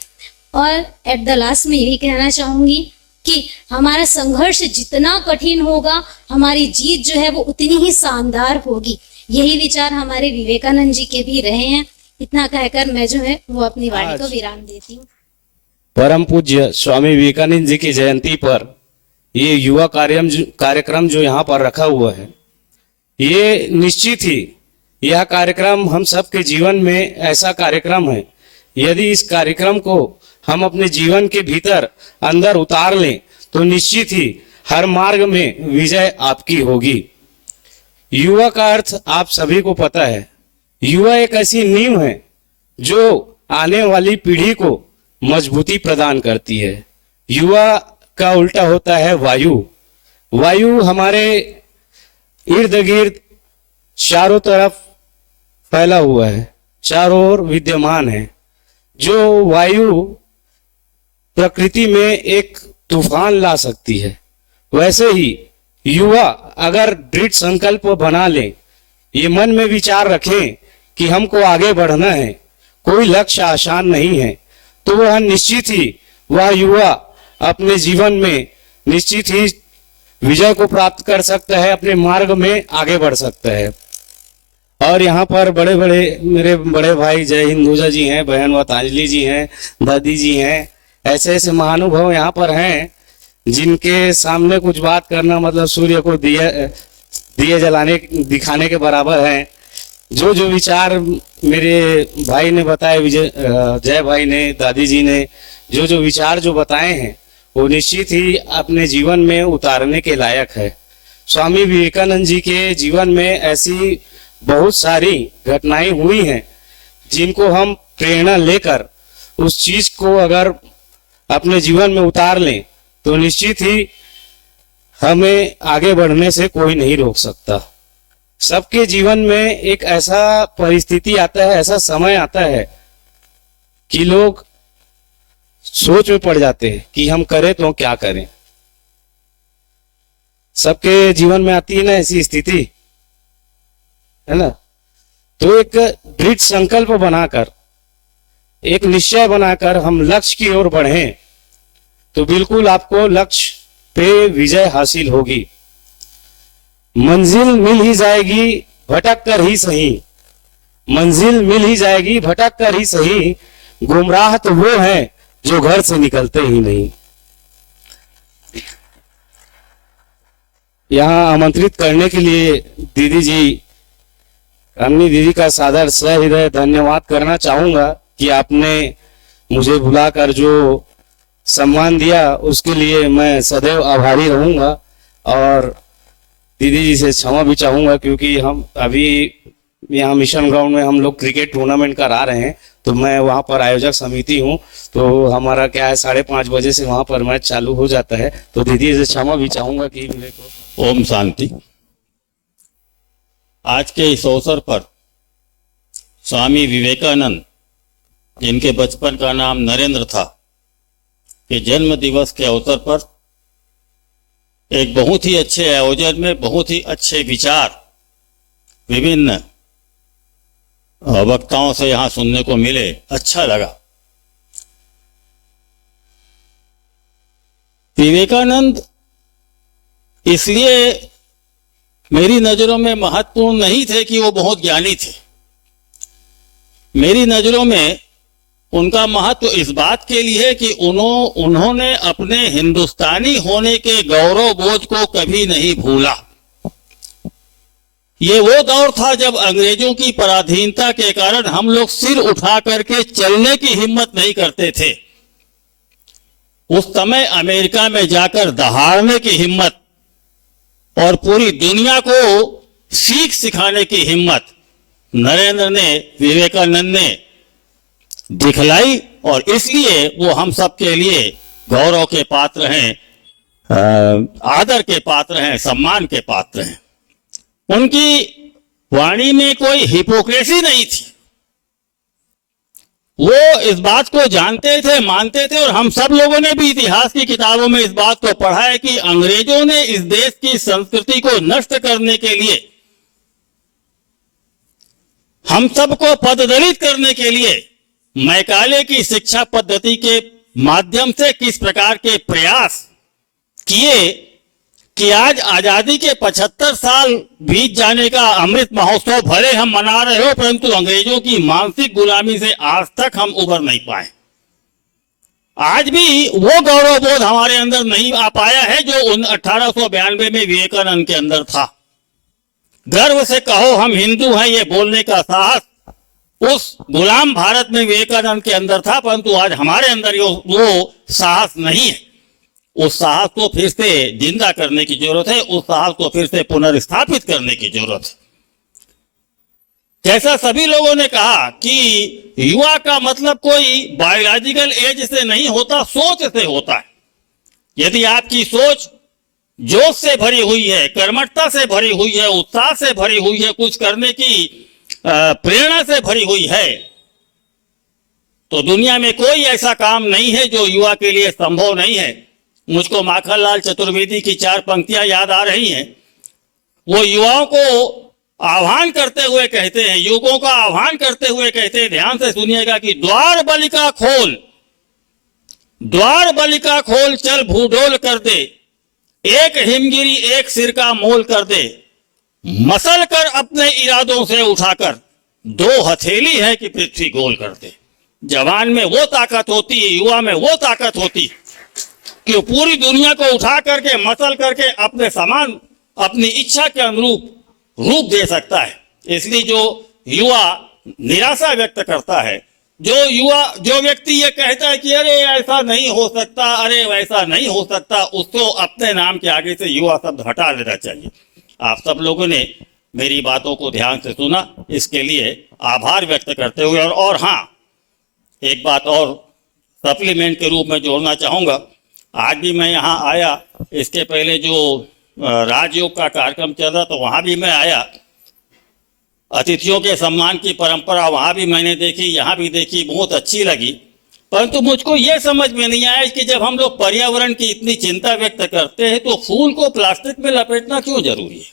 और एट द लास्ट में यही कहना चाहूंगी कि हमारा संघर्ष जितना कठिन होगा, हमारी जीत जो है वो उतनी ही शानदार होगी। यही विचार हमारे विवेकानंद जी के भी रहे हैं। इतना कहकर मैं जो है वो अपनी वाणी को विराम देती हूँ। परम पूज्य स्वामी विवेकानंद जी की जयंती पर ये युवा कार्यक्रम जो यहाँ पर रखा हुआ है, ये निश्चित ही यह कार्यक्रम हम सबके जीवन में ऐसा कार्यक्रम है, यदि इस कार्यक्रम को हम अपने जीवन के भीतर अंदर उतार लें तो निश्चित ही हर मार्ग में विजय आपकी होगी। युवा का अर्थ आप सभी को पता है। युवा एक ऐसी नींव है जो आने वाली पीढ़ी को मजबूती प्रदान करती है। युवा का उल्टा होता है वायु। वायु हमारे इर्द गिर्द चारों तरफ फैला हुआ है, चारों ओर विद्यमान है। जो वायु प्रकृति में एक तूफान ला सकती है, वैसे ही युवा अगर दृढ़ संकल्प बना ले, ये मन में विचार रखें कि हमको आगे बढ़ना है, कोई लक्ष्य आसान नहीं है, तो वह निश्चित ही वह युवा अपने जीवन में निश्चित ही विजय को प्राप्त कर सकता है, अपने मार्ग में आगे बढ़ सकता है। और यहाँ पर बड़े बड़े मेरे बड़े भाई जय हिंदुजा जी हैं, बहन वतांजलि जी हैं, दादी जी हैं, ऐसे ऐसे महानुभव यहाँ पर हैं जिनके सामने कुछ बात करना मतलब सूर्य को दिए जलाने दिखाने के बराबर है। जो जो विचार मेरे भाई ने बताए, जय भाई ने, दादी जी ने जो जो विचार जो बताए हैं, वो निश्चित ही अपने जीवन में उतारने के लायक है। स्वामी विवेकानंद जी के जीवन में ऐसी बहुत सारी घटनाएं हुई हैं जिनको हम प्रेरणा लेकर उस चीज को अगर अपने जीवन में उतार लें तो निश्चित ही हमें आगे बढ़ने से कोई नहीं रोक सकता। सबके जीवन में एक ऐसा परिस्थिति आता है, ऐसा समय आता है कि लोग सोच में पड़ जाते हैं कि हम करें तो क्या करें। सबके जीवन में आती है ना ऐसी स्थिति, है ना। तो एक दृढ़ संकल्प बनाकर, एक निश्चय बनाकर हम लक्ष्य की ओर बढ़ें तो बिल्कुल आपको लक्ष्य पे विजय हासिल होगी। मंजिल मिल ही जाएगी भटक कर ही सही, मंजिल मिल ही जाएगी भटक कर ही सही, गुमराह तो वो हैं जो घर से निकलते ही नहीं। यहाँ आमंत्रित करने के लिए दीदी जी, अम्मी दीदी का सादर सहृदय धन्यवाद करना चाहूंगा कि आपने मुझे बुलाकर जो सम्मान दिया उसके लिए मैं सदैव आभारी रहूंगा। और दीदी जी से क्षमा भी चाहूंगा क्योंकि हम अभी यहाँ मिशन ग्राउंड में हम लोग क्रिकेट टूर्नामेंट करा रहे हैं, तो मैं वहाँ पर आयोजक समिति हूँ, तो हमारा क्या है 5:30 बजे से वहाँ पर मैच चालू हो जाता है। तो दीदी से क्षमा भी चाहूंगा कि मेरे को। ओम शांति। आज के इस अवसर पर स्वामी विवेकानंद, जिनके बचपन का नाम नरेंद्र था, के जन्म दिवस के अवसर पर एक बहुत ही अच्छे आयोजन में बहुत ही अच्छे विचार विभिन्न वक्ताओं से यहाँ सुनने को मिले, अच्छा लगा। विवेकानंद इसलिए मेरी नजरों में महत्वपूर्ण नहीं थे कि वो बहुत ज्ञानी थे। मेरी नजरों में उनका महत्व इस बात के लिए कि उन्होंने अपने हिंदुस्तानी होने के गौरव बोझ को कभी नहीं भूला। ये वो दौर था जब अंग्रेजों की पराधीनता के कारण हम लोग सिर उठा करके चलने की हिम्मत नहीं करते थे। उस समय अमेरिका में जाकर दहाड़ने की हिम्मत और पूरी दुनिया को सीख सिखाने की हिम्मत नरेंद्र ने, विवेकानंद ने दिखलाई और इसलिए वो हम सब के लिए गौरव के पात्र हैं, आदर के पात्र हैं, सम्मान के पात्र हैं। उनकी वाणी में कोई हिपोक्रेसी नहीं थी। वो इस बात को जानते थे, मानते थे, और हम सब लोगों ने भी इतिहास की किताबों में इस बात को पढ़ा है कि अंग्रेजों ने इस देश की संस्कृति को नष्ट करने के लिए, हम सबको पददलित करने के लिए मैकाले की शिक्षा पद्धति के माध्यम से किस प्रकार के प्रयास किए कि आज आजादी के 75 साल बीत जाने का अमृत महोत्सव भले हम मना रहे हो, परंतु अंग्रेजों की मानसिक गुलामी से आज तक हम उबर नहीं पाए। आज भी वो गौरव बोध हमारे अंदर नहीं आ पाया है जो 1892 में विवेकानंद के अंदर था। गर्व से कहो हम हिंदू हैं, ये बोलने का साहस उस गुलाम भारत में विवेकानंद के अंदर था, परंतु आज हमारे अंदर वो साहस नहीं है। उस साहस को फिर से जिंदा करने की जरूरत है, उस साहस को फिर से पुनर्स्थापित करने की जरूरत है। जैसा सभी लोगों ने कहा कि युवा का मतलब कोई बायोलॉजिकल एज से नहीं होता, सोच से होता है। यदि आपकी सोच जोश से भरी हुई है, कर्मठता से भरी हुई है, उत्साह से भरी हुई है, कुछ करने की प्रेरणा से भरी हुई है, तो दुनिया में कोई ऐसा काम नहीं है जो युवा के लिए संभव नहीं है। मुझको माखनलाल चतुर्वेदी की 4 पंक्तियां याद आ रही हैं। वो युवाओं को आह्वान करते हुए कहते हैं, युवकों का आह्वान करते हुए कहते हैं, ध्यान से सुनिएगा कि द्वार बलिका खोल, द्वार बलिका खोल, चल भूडोल कर दे, एक हिमगिरी एक सिर का मोल कर दे, मसल कर अपने इरादों से उठाकर, 2 हथेली है कि पृथ्वी गोल कर दे। जवान में वो ताकत होती है, युवा में वो ताकत होती कि वो पूरी दुनिया को उठा करके, मसल करके अपने समान, अपनी इच्छा के अनुरूप रूप दे सकता है। इसलिए जो युवा निराशा व्यक्त करता है, जो व्यक्ति ये कहता है कि अरे ऐसा नहीं हो सकता, अरे वैसा नहीं हो सकता, उसको अपने नाम के आगे से युवा शब्द हटा देना चाहिए। आप सब लोगों ने मेरी बातों को ध्यान से सुना, इसके लिए आभार व्यक्त करते हुए और हाँ, एक बात और सप्लीमेंट के रूप में जोड़ना चाहूँगा। आज भी मैं यहाँ आया, इसके पहले जो राजयोग का कार्यक्रम चल रहा तो वहाँ भी मैं आया। अतिथियों के सम्मान की परंपरा वहाँ भी मैंने देखी, यहाँ भी देखी, बहुत अच्छी लगी। परंतु मुझको ये समझ में नहीं आया कि जब हम लोग पर्यावरण की इतनी चिंता व्यक्त करते हैं तो फूल को प्लास्टिक में लपेटना क्यों जरूरी है?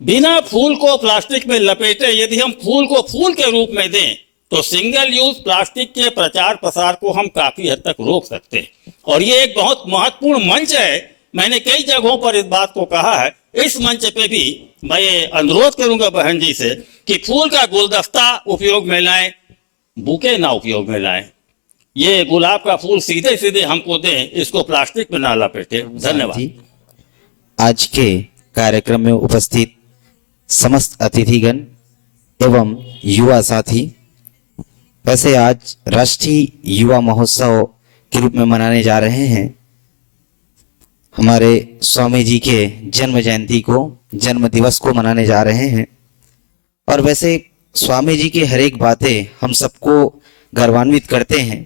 बिना फूल को प्लास्टिक में लपेटे यदि हम फूल को फूल के रूप में दें तो सिंगल यूज प्लास्टिक के प्रचार प्रसार को हम काफी हद तक रोक सकते हैं। और ये एक बहुत महत्वपूर्ण मंच है। मैंने कई जगहों पर इस बात को कहा है। इस मंच पे भी मैं ये अनुरोध करूंगा बहन जी से कि फूल का गुलदस्ता उपयोग में लाएं, बुके ना उपयोग में लाएं। ये गुलाब का फूल सीधे सीधे हमको दें, इसको प्लास्टिक में ना लपेटे। धन्यवाद। आज के कार्यक्रम में उपस्थित समस्त अतिथिगण एवं युवा साथी, वैसे आज राष्ट्रीय युवा महोत्सव के रूप में मनाने जा रहे हैं। हमारे स्वामी जी के जन्म जयंती को, जन्म दिवस को मनाने जा रहे हैं। और वैसे स्वामी जी की हर एक बातें हम सबको गर्वान्वित करते हैं।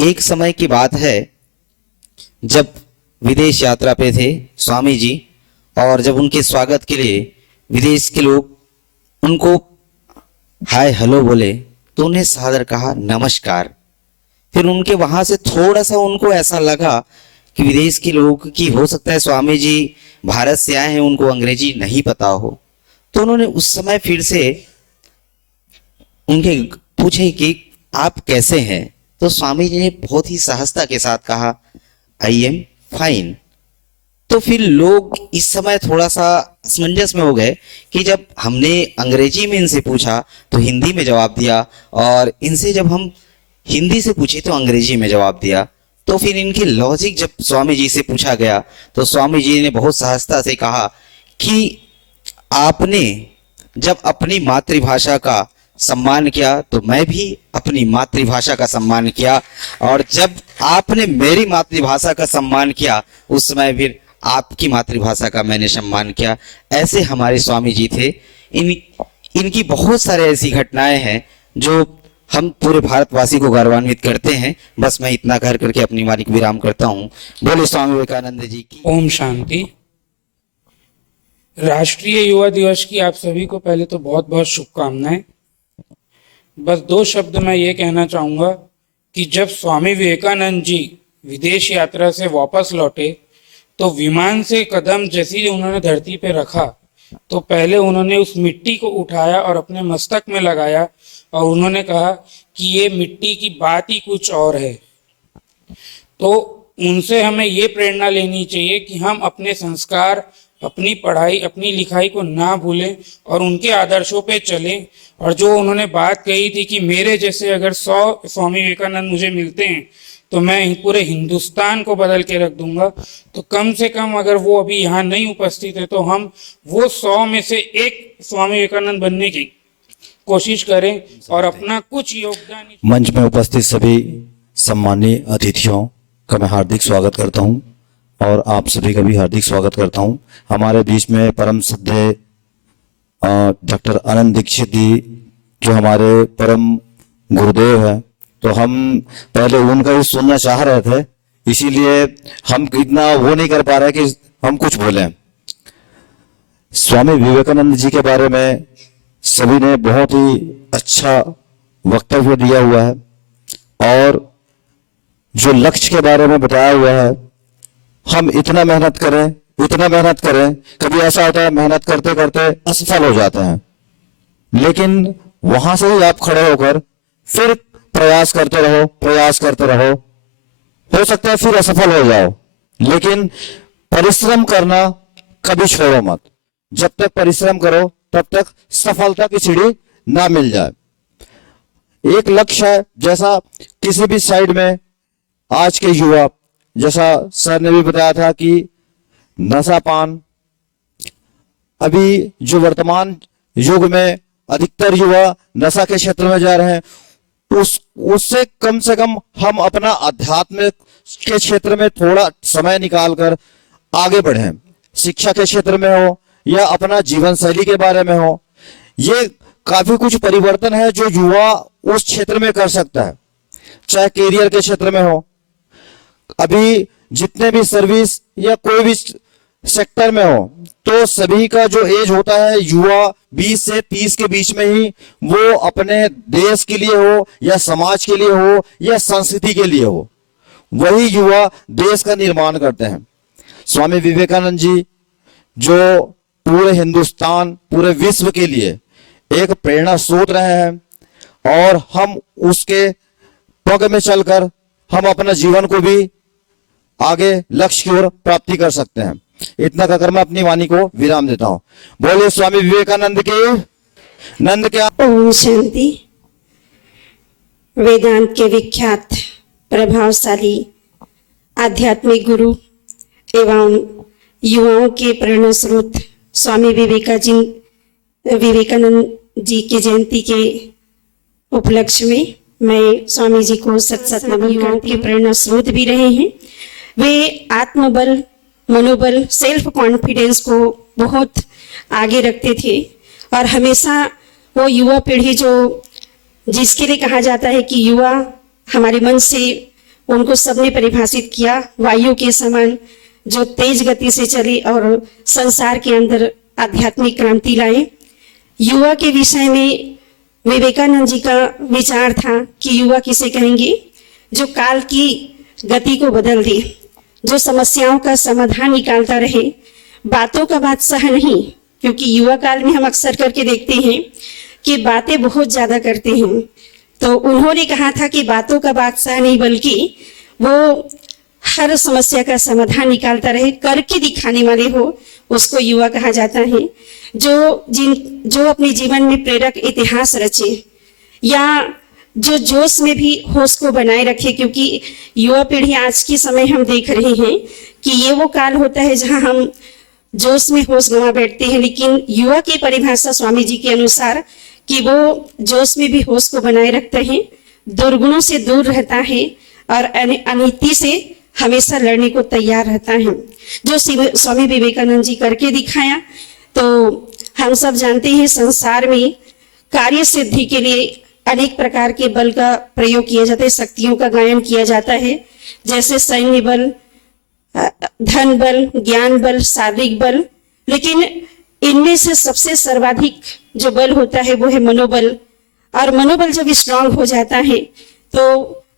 एक समय की बात है जब विदेश यात्रा पे थे स्वामी जी, और जब उनके स्वागत के लिए विदेश के लोग उनको हाय हेलो बोले तो उन्हें सादर कहा नमस्कार। फिर उनके वहां से थोड़ा सा उनको ऐसा लगा कि विदेश के लोग की हो सकता है स्वामी जी भारत से आए हैं, उनको अंग्रेजी नहीं पता हो, तो उन्होंने उस समय फिर से उनके पूछे कि आप कैसे हैं, तो स्वामी जी ने बहुत ही सहजता के साथ कहा आई एम फाइन। तो फिर लोग इस समय थोड़ा सा असमंजस में हो गए कि जब हमने अंग्रेजी में इनसे पूछा तो हिंदी में जवाब दिया, और इनसे जब हम हिंदी से पूछे तो अंग्रेजी में जवाब दिया। तो फिर इनके लॉजिक जब स्वामी जी से पूछा गया तो स्वामी जी ने बहुत सहजता से कहा कि आपने जब अपनी मातृभाषा का सम्मान किया तो मैं भी अपनी मातृभाषा का सम्मान किया, और जब आपने मेरी मातृभाषा का सम्मान किया उस समय फिर आपकी मातृभाषा का मैंने सम्मान किया। ऐसे हमारे स्वामी जी थे। इनकी बहुत सारे ऐसी घटनाएं हैं जो हम पूरे भारतवासी को गौरवान्वित करते हैं। बस मैं इतना कह करके अपनी वाणी को विराम करता हूँ। बोले स्वामी विवेकानंद जी की ओम शांति। राष्ट्रीय युवा दिवस की आप सभी को पहले तो बहुत बहुत शुभकामनाएं। बस 2 शब्द मैं ये कहना चाहूँगा कि जब स्वामी विवेकानंद जी विदेश यात्रा से वापस लौटे तो विमान से कदम जैसे ही उन्होंने धरती पे रखा तो पहले उन्होंने उस मिट्टी को उठाया और अपने मस्तक में लगाया और उन्होंने कहा कि ये मिट्टी की बात ही कुछ और है। तो उनसे हमें ये प्रेरणा लेनी चाहिए कि हम अपने संस्कार, अपनी पढ़ाई, अपनी लिखाई को ना भूलें और उनके आदर्शों पे चलें। और जो उन्होंने बात कही थी कि मेरे जैसे अगर 100 स्वामी विवेकानंद मुझे मिलते हैं तो मैं पूरे हिंदुस्तान को बदल के रख दूंगा, तो कम से कम अगर वो अभी यहाँ नहीं उपस्थित है तो हम वो 100 में से एक स्वामी विवेकानंद बनने की कोशिश करें और अपना कुछ योगदान। मंच में उपस्थित सभी सम्मानीय अतिथियों का मैं हार्दिक स्वागत करता हूं और आप सभी का भी हार्दिक स्वागत करता हूं। हमारे बीच में परम श्रद्धेय डॉक्टर आनंद दीक्षित जी जो हमारे परम गुरुदेव हैं, तो हम पहले उनका ही सुनना चाह रहे थे, इसीलिए हम इतना वो नहीं कर पा रहे कि हम कुछ बोलें। स्वामी विवेकानंद जी के बारे में सभी ने बहुत ही अच्छा वक्तव्य दिया हुआ है और जो लक्ष्य के बारे में बताया हुआ है, हम इतना मेहनत करें, कभी ऐसा होता है मेहनत करते करते असफल हो जाते हैं, लेकिन वहां से ही आप खड़े होकर फिर प्रयास करते रहो, हो सकता है फिर असफल हो जाओ, लेकिन परिश्रम करना कभी छोड़ो मत। जब तक परिश्रम करो तब तक सफलता की सीढ़ी ना मिल जाए। एक लक्ष्य है, जैसा किसी भी साइड में आज के युवा, जैसा सर ने भी बताया था कि नशा पान, अभी जो वर्तमान युग में अधिकतर युवा नशा के क्षेत्र में जा रहे हैं, उससे कम से कम हम अपना आध्यात्म के क्षेत्र में थोड़ा समय निकालकर आगे बढ़ें। शिक्षा के क्षेत्र में हो या अपना जीवन शैली के बारे में हो, ये काफी कुछ परिवर्तन है जो युवा उस क्षेत्र में कर सकता है, चाहे कैरियर के क्षेत्र में हो। अभी जितने भी सर्विस या कोई भी सेक्टर में हो, तो सभी का जो एज होता है युवा 20 से 30 के बीच में ही, वो अपने देश के लिए हो या समाज के लिए हो या संस्कृति के लिए हो, वही युवा देश का निर्माण करते हैं। स्वामी विवेकानंद जी जो पूरे हिंदुस्तान, पूरे विश्व के लिए एक प्रेरणा स्रोत रहे हैं और हम उसके पग में चलकर हम अपना जीवन को भी आगे लक्ष्य की ओर प्राप्ति कर सकते हैं। इतना कहकर मैं अपनी वाणी को विराम देता हूँ। बोलिए स्वामी विवेकानंद के नंद के। ओम शांति। वेदांत के विख्यात प्रभावशाली आध्यात्मिक गुरु एवं युवाओं के प्रेरणा स्रोत स्वामी विवेकानंद जी की जयंती के उपलक्ष्य में मैं स्वामी जी को सत नमन। युवाओं के प्रेरणा स्रोत भी रहे हैं। वे आत्मबल, मनोबल, सेल्फ कॉन्फिडेंस को बहुत आगे रखते थे और हमेशा वो युवा पीढ़ी जो जिसके लिए कहा जाता है कि युवा हमारे मन से, उनको सबने परिभाषित किया वायु के समान जो तेज गति से चले और संसार के अंदर आध्यात्मिक क्रांति लाए। युवा के विषय में विवेकानंद जी का विचार था कि युवा किसे कहेंगे, जो काल की गति को बदल दे, जो समस्याओं का समाधान निकालता रहे, बातों का बादशाह नहीं, क्योंकि युवा काल में हम अक्सर करके देखते हैं कि बातें बहुत ज्यादा करते हैं। तो उन्होंने कहा था कि बातों का बादशाह नहीं, बल्कि वो हर समस्या का समाधान निकालता रहे, करके दिखाने वाले हो, उसको युवा कहा जाता है। जो अपने जीवन में प्रेरक इतिहास रचे या जो जोश में भी होश को बनाए रखे, क्योंकि युवा पीढ़ी आज के समय हम देख रहे हैं कि ये वो काल होता है जहां हम जोश में होश गंवा बैठते हैं, लेकिन युवा की परिभाषा स्वामी जी के अनुसार कि वो जोश में भी होश को बनाए रखते हैं, दुर्गुणों से दूर रहता है और अनीति से हमेशा लड़ने को तैयार रहता है। जो स्वामी विवेकानंद जी करके दिखाया, तो हम सब जानते हैं संसार में कार्य सिद्धि के लिए अनेक प्रकार के बल का प्रयोग किया जाता है, शक्तियों का गायन किया जाता है, जैसे सैन्य बल, धन बल, ज्ञान बल, शारीरिक बल। लेकिन इनमें से सबसे सर्वाधिक जो बल होता है वो है मनोबल। और मनोबल जब स्ट्रांग हो जाता है तो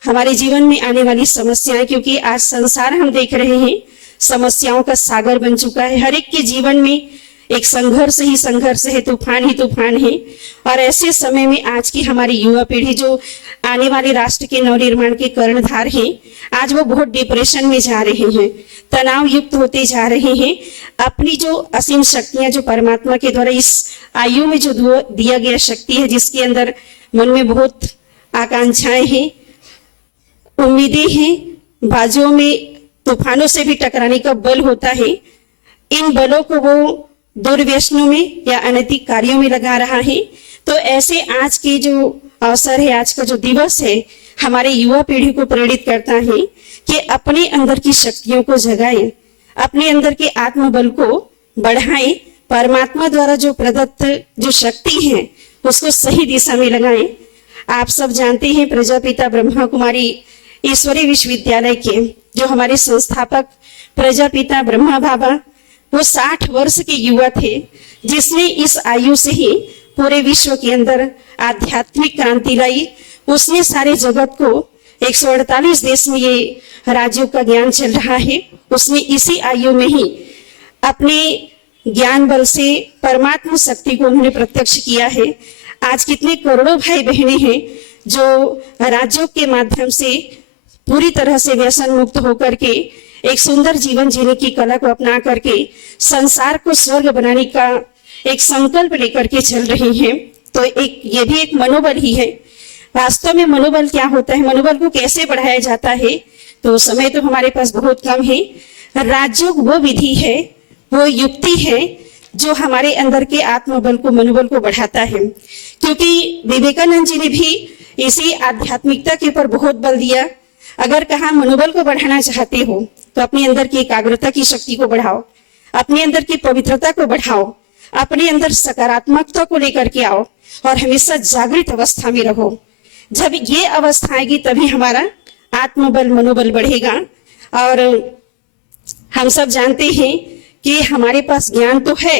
हमारे जीवन में आने वाली समस्याएं, क्योंकि आज संसार हम देख रहे हैं समस्याओं का सागर बन चुका है, हर एक के जीवन में एक संघर्ष ही संघर्ष है, तूफान ही तूफान है। और ऐसे समय में आज की हमारी युवा पीढ़ी जो आने वाले राष्ट्र के नवनिर्माण के कर्णधार हैं, आज वो बहुत डिप्रेशन में जा रहे हैं, तनाव युक्त होते जा रहे हैं। अपनी जो असीम शक्तियां जो परमात्मा के द्वारा इस आयु में जो दिया गया शक्ति है, जिसके अंदर मन में बहुत आकांक्षाएं हैं, उम्मीदें हैं, बाजुओं में तूफानों से भी टकराने का बल होता है, इन बलों को वो दुर्व्यसनों में या अनैतिक कार्यों में लगा रहा है। तो ऐसे आज के जो अवसर है, आज का जो दिवस है, हमारे युवा पीढ़ी को प्रेरित करता है कि अपने अंदर की शक्तियों को जगाएं, अपने अंदर के आत्मबल को बढ़ाएं, परमात्मा द्वारा जो प्रदत्त जो शक्ति है उसको सही दिशा में लगाएं। आप सब जानते हैं प्रजापिता ब्रह्मा कुमारी ईश्वरीय विश्वविद्यालय के जो हमारे संस्थापक प्रजापिता ब्रह्मा बाबा, वो 60 वर्ष के युवा थे, जिसने इस आयु से ही पूरे विश्व के अंदर आध्यात्मिक क्रांति लाई। उसने सारे जगत को 148 देश में ये राज्यों का ज्ञान चल रहा है, उसने इसी आयु में ही अपने ज्ञान बल से परमात्मा शक्ति को उन्होंने प्रत्यक्ष किया है। आज कितने करोड़ों भाई बहनें हैं जो राज्यों के माध्यम से पूरी तरह से व्यसन मुक्त होकर के एक सुंदर जीवन जीने की कला को अपना करके संसार को स्वर्ग बनाने का एक संकल्प लेकर के चल रहे हैं। तो एक ये भी एक मनोबल ही है। वास्तव में मनोबल क्या होता है, मनोबल को कैसे बढ़ाया जाता है, तो समय तो हमारे पास बहुत कम है। राजयोग वो विधि है, वो युक्ति है जो हमारे अंदर के आत्मबल को, मनोबल को बढ़ाता है। क्योंकि विवेकानंद जी ने भी इसी आध्यात्मिकता के ऊपर बहुत बल दिया। अगर कहा मनोबल को बढ़ाना चाहते हो तो अपने अंदर की एकाग्रता की शक्ति को बढ़ाओ, अपने अंदर की पवित्रता को बढ़ाओ, अपने अंदर सकारात्मकता को लेकर के आओ और हमेशा जागृत अवस्था में रहो। जब ये अवस्था आएगी तभी हमारा आत्मबल, मनोबल बढ़ेगा। और हम सब जानते हैं कि हमारे पास ज्ञान तो है,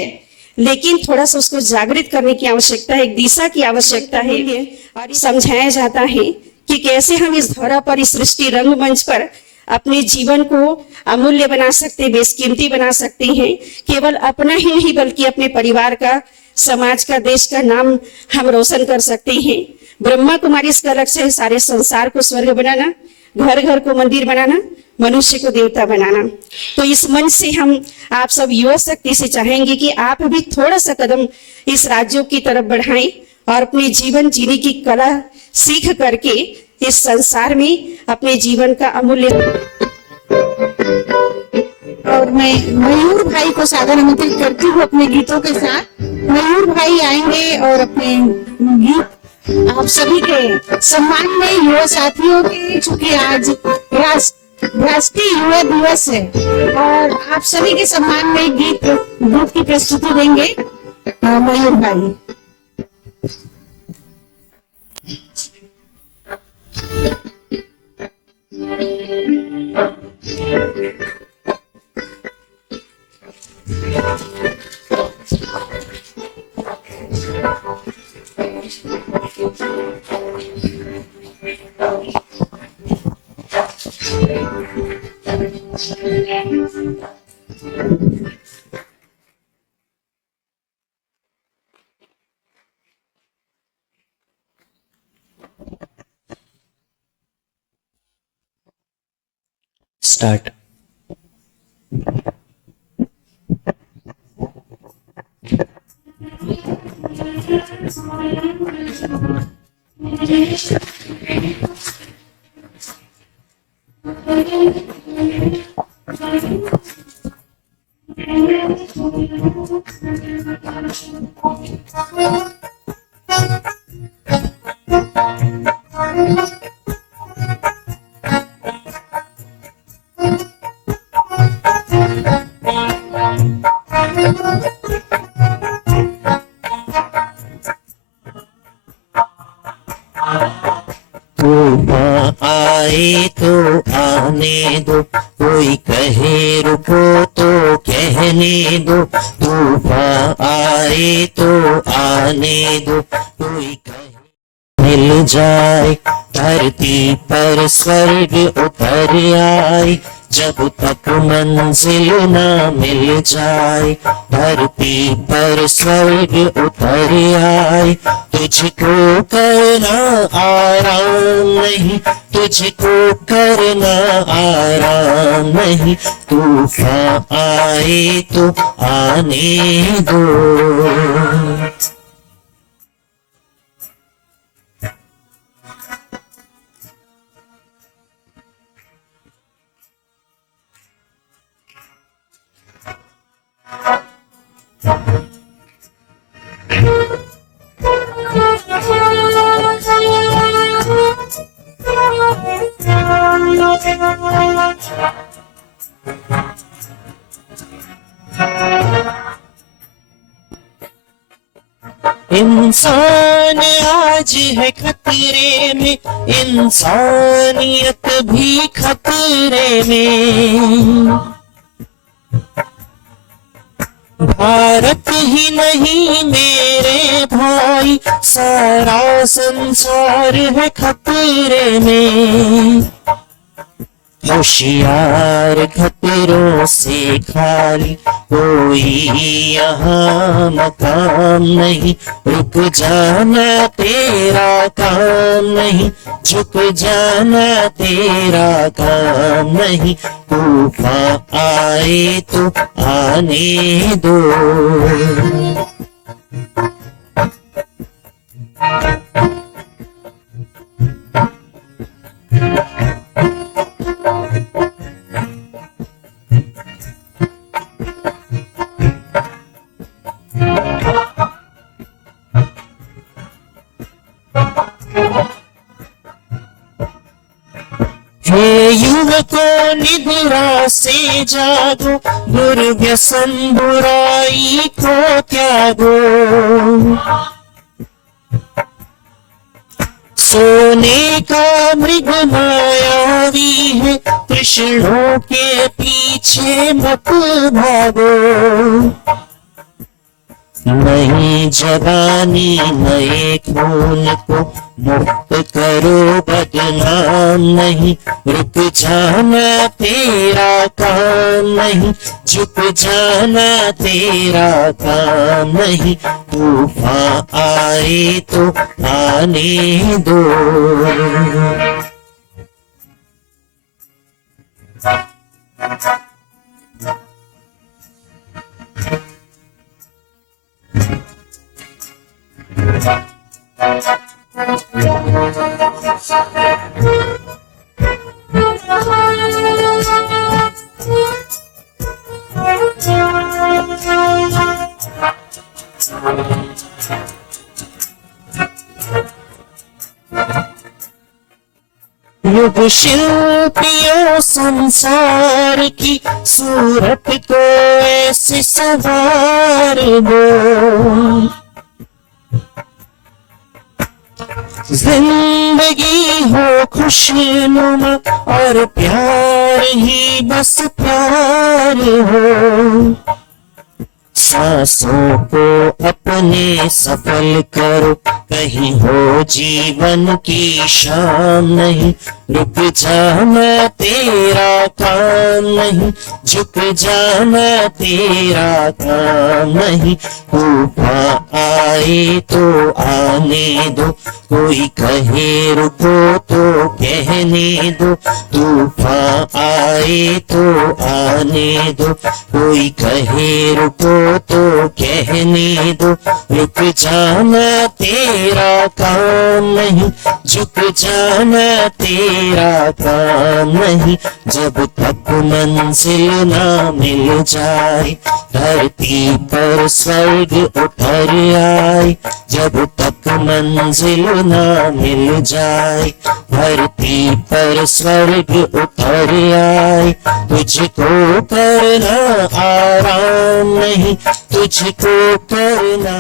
लेकिन थोड़ा सा उसको जागृत करने की आवश्यकता है, एक दिशा की आवश्यकता है। और समझाया जाता है कि कैसे हम इस धरा पर, इस सृष्टि रंगमंच पर अपने जीवन को अमूल्य बना सकते हैं, बेशकीमती बना सकते हैं। केवल अपना ही नहीं बल्कि अपने परिवार का, समाज का, देश का नाम हम रोशन कर सकते हैं। ब्रह्मा कुमारी इसका लक्ष्य है सारे संसार को स्वर्ग बनाना, घर घर को मंदिर बनाना, मनुष्य को देवता बनाना। तो इस मंच से हम आप सब युवा शक्ति से चाहेंगे कि आप भी थोड़ा सा कदम इस राज्यों की तरफ बढ़ाएं और अपने जीवन जीने की कला सीख करके इस संसार में अपने जीवन का अमूल्य। और मैं मयूर भाई को सादर आमंत्रित करती हूँ अपने गीतों के साथ। मयूर भाई आएंगे और अपने गीत आप सभी के सम्मान में, युवा साथियों के, चूंकि आज राष्ट्रीय युवा दिवस है और आप सभी के सम्मान में गीत की प्रस्तुति देंगे मयूर भाई। स्टार्ट। आने दो, कोई कहे रुको तो कहने दो, तूफान आए तो आने दो, कोई कहे मिल जाए धरती पर स्वर्ग उतर आए, जब तक मंजिल ना मिल जाए धरती पर स्वर्ग उतर आए। तुझको करना आराम नहीं, तुझको करना आराम नहीं, तूफान आए तो आने दो। इंसान आज है खतरे में, इंसानियत भी खतरे में। भारत ही नहीं मेरे भाई, सारा संसार है खतरे में। होशियार खतरों से खाली, कोई यहाँ मकाम नहीं, रुक जाना तेरा काम नहीं, झुक जाना तेरा काम नहीं, तूफान आए तो आने दो। हे युवकों निद्रा से जागो, दुर्व्यसन बुराई को त्यागो। सोने का मृग मायावी है, कृष्णों के पीछे मत भागो। नई जवानी नए खून को मुक्त करो, बदनाम नहीं, रुक जाना तेरा काम नहीं, झुक जाना तेरा काम नहीं, तूफान आए तो आने दो। युग शिल्पियों संसार की सूरत को ऐसे सवार दो। जिंदगी हो खुशनुमा और प्यार ही बस प्यार हो। सांसों को अपने सफल करो, कहीं हो जीवन की शाम नहीं, रुक जाना तेरा काम नहीं, झुक जाना तेरा काम नहीं, तूफान आए तो आने दो, कोई कहे रुको तो कहने दो, तूफान आए तो आने दो, कोई कहे रुको तो कहने दो, रुक जाना तेरा काम नहीं, झुक जाना तेरा काम नहीं, जब तक मंजिल ना मिल जाए धरती पर स्वर्ग उतर आए, जब तक मंजिल ना मिल जाए धरती पर स्वर्ग उतर आए, तुझको करना आराम नहीं, तुझको करना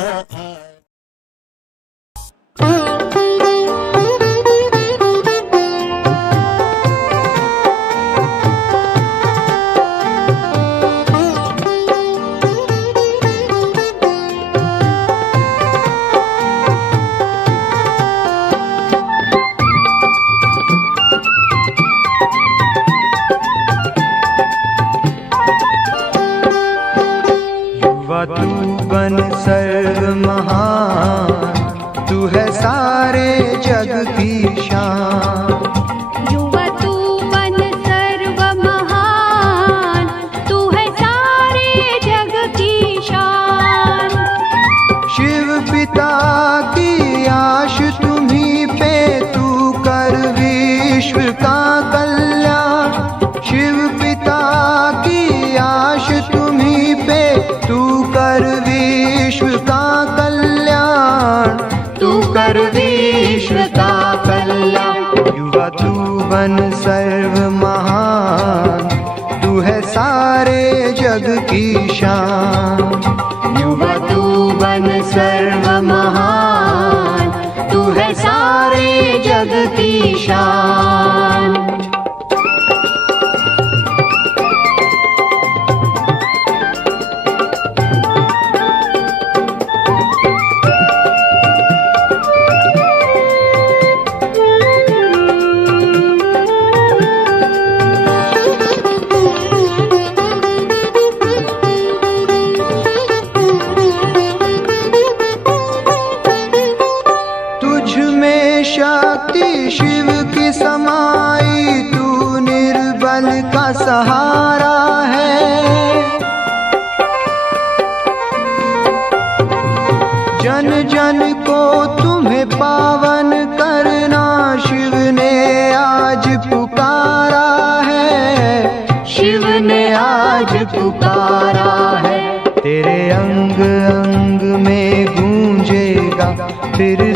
बन सर्व महान, तू है सारे जग की शान। युवा तू बन सर्व महान, तू है सारे जग की शान। शक्ति शिव की समाई, तू निर्बल का सहारा है। जन जन को तुम्हें पावन करना, शिव ने आज पुकारा है। शिव ने आज पुकारा है। तेरे अंग अंग में गूंजेगा फिर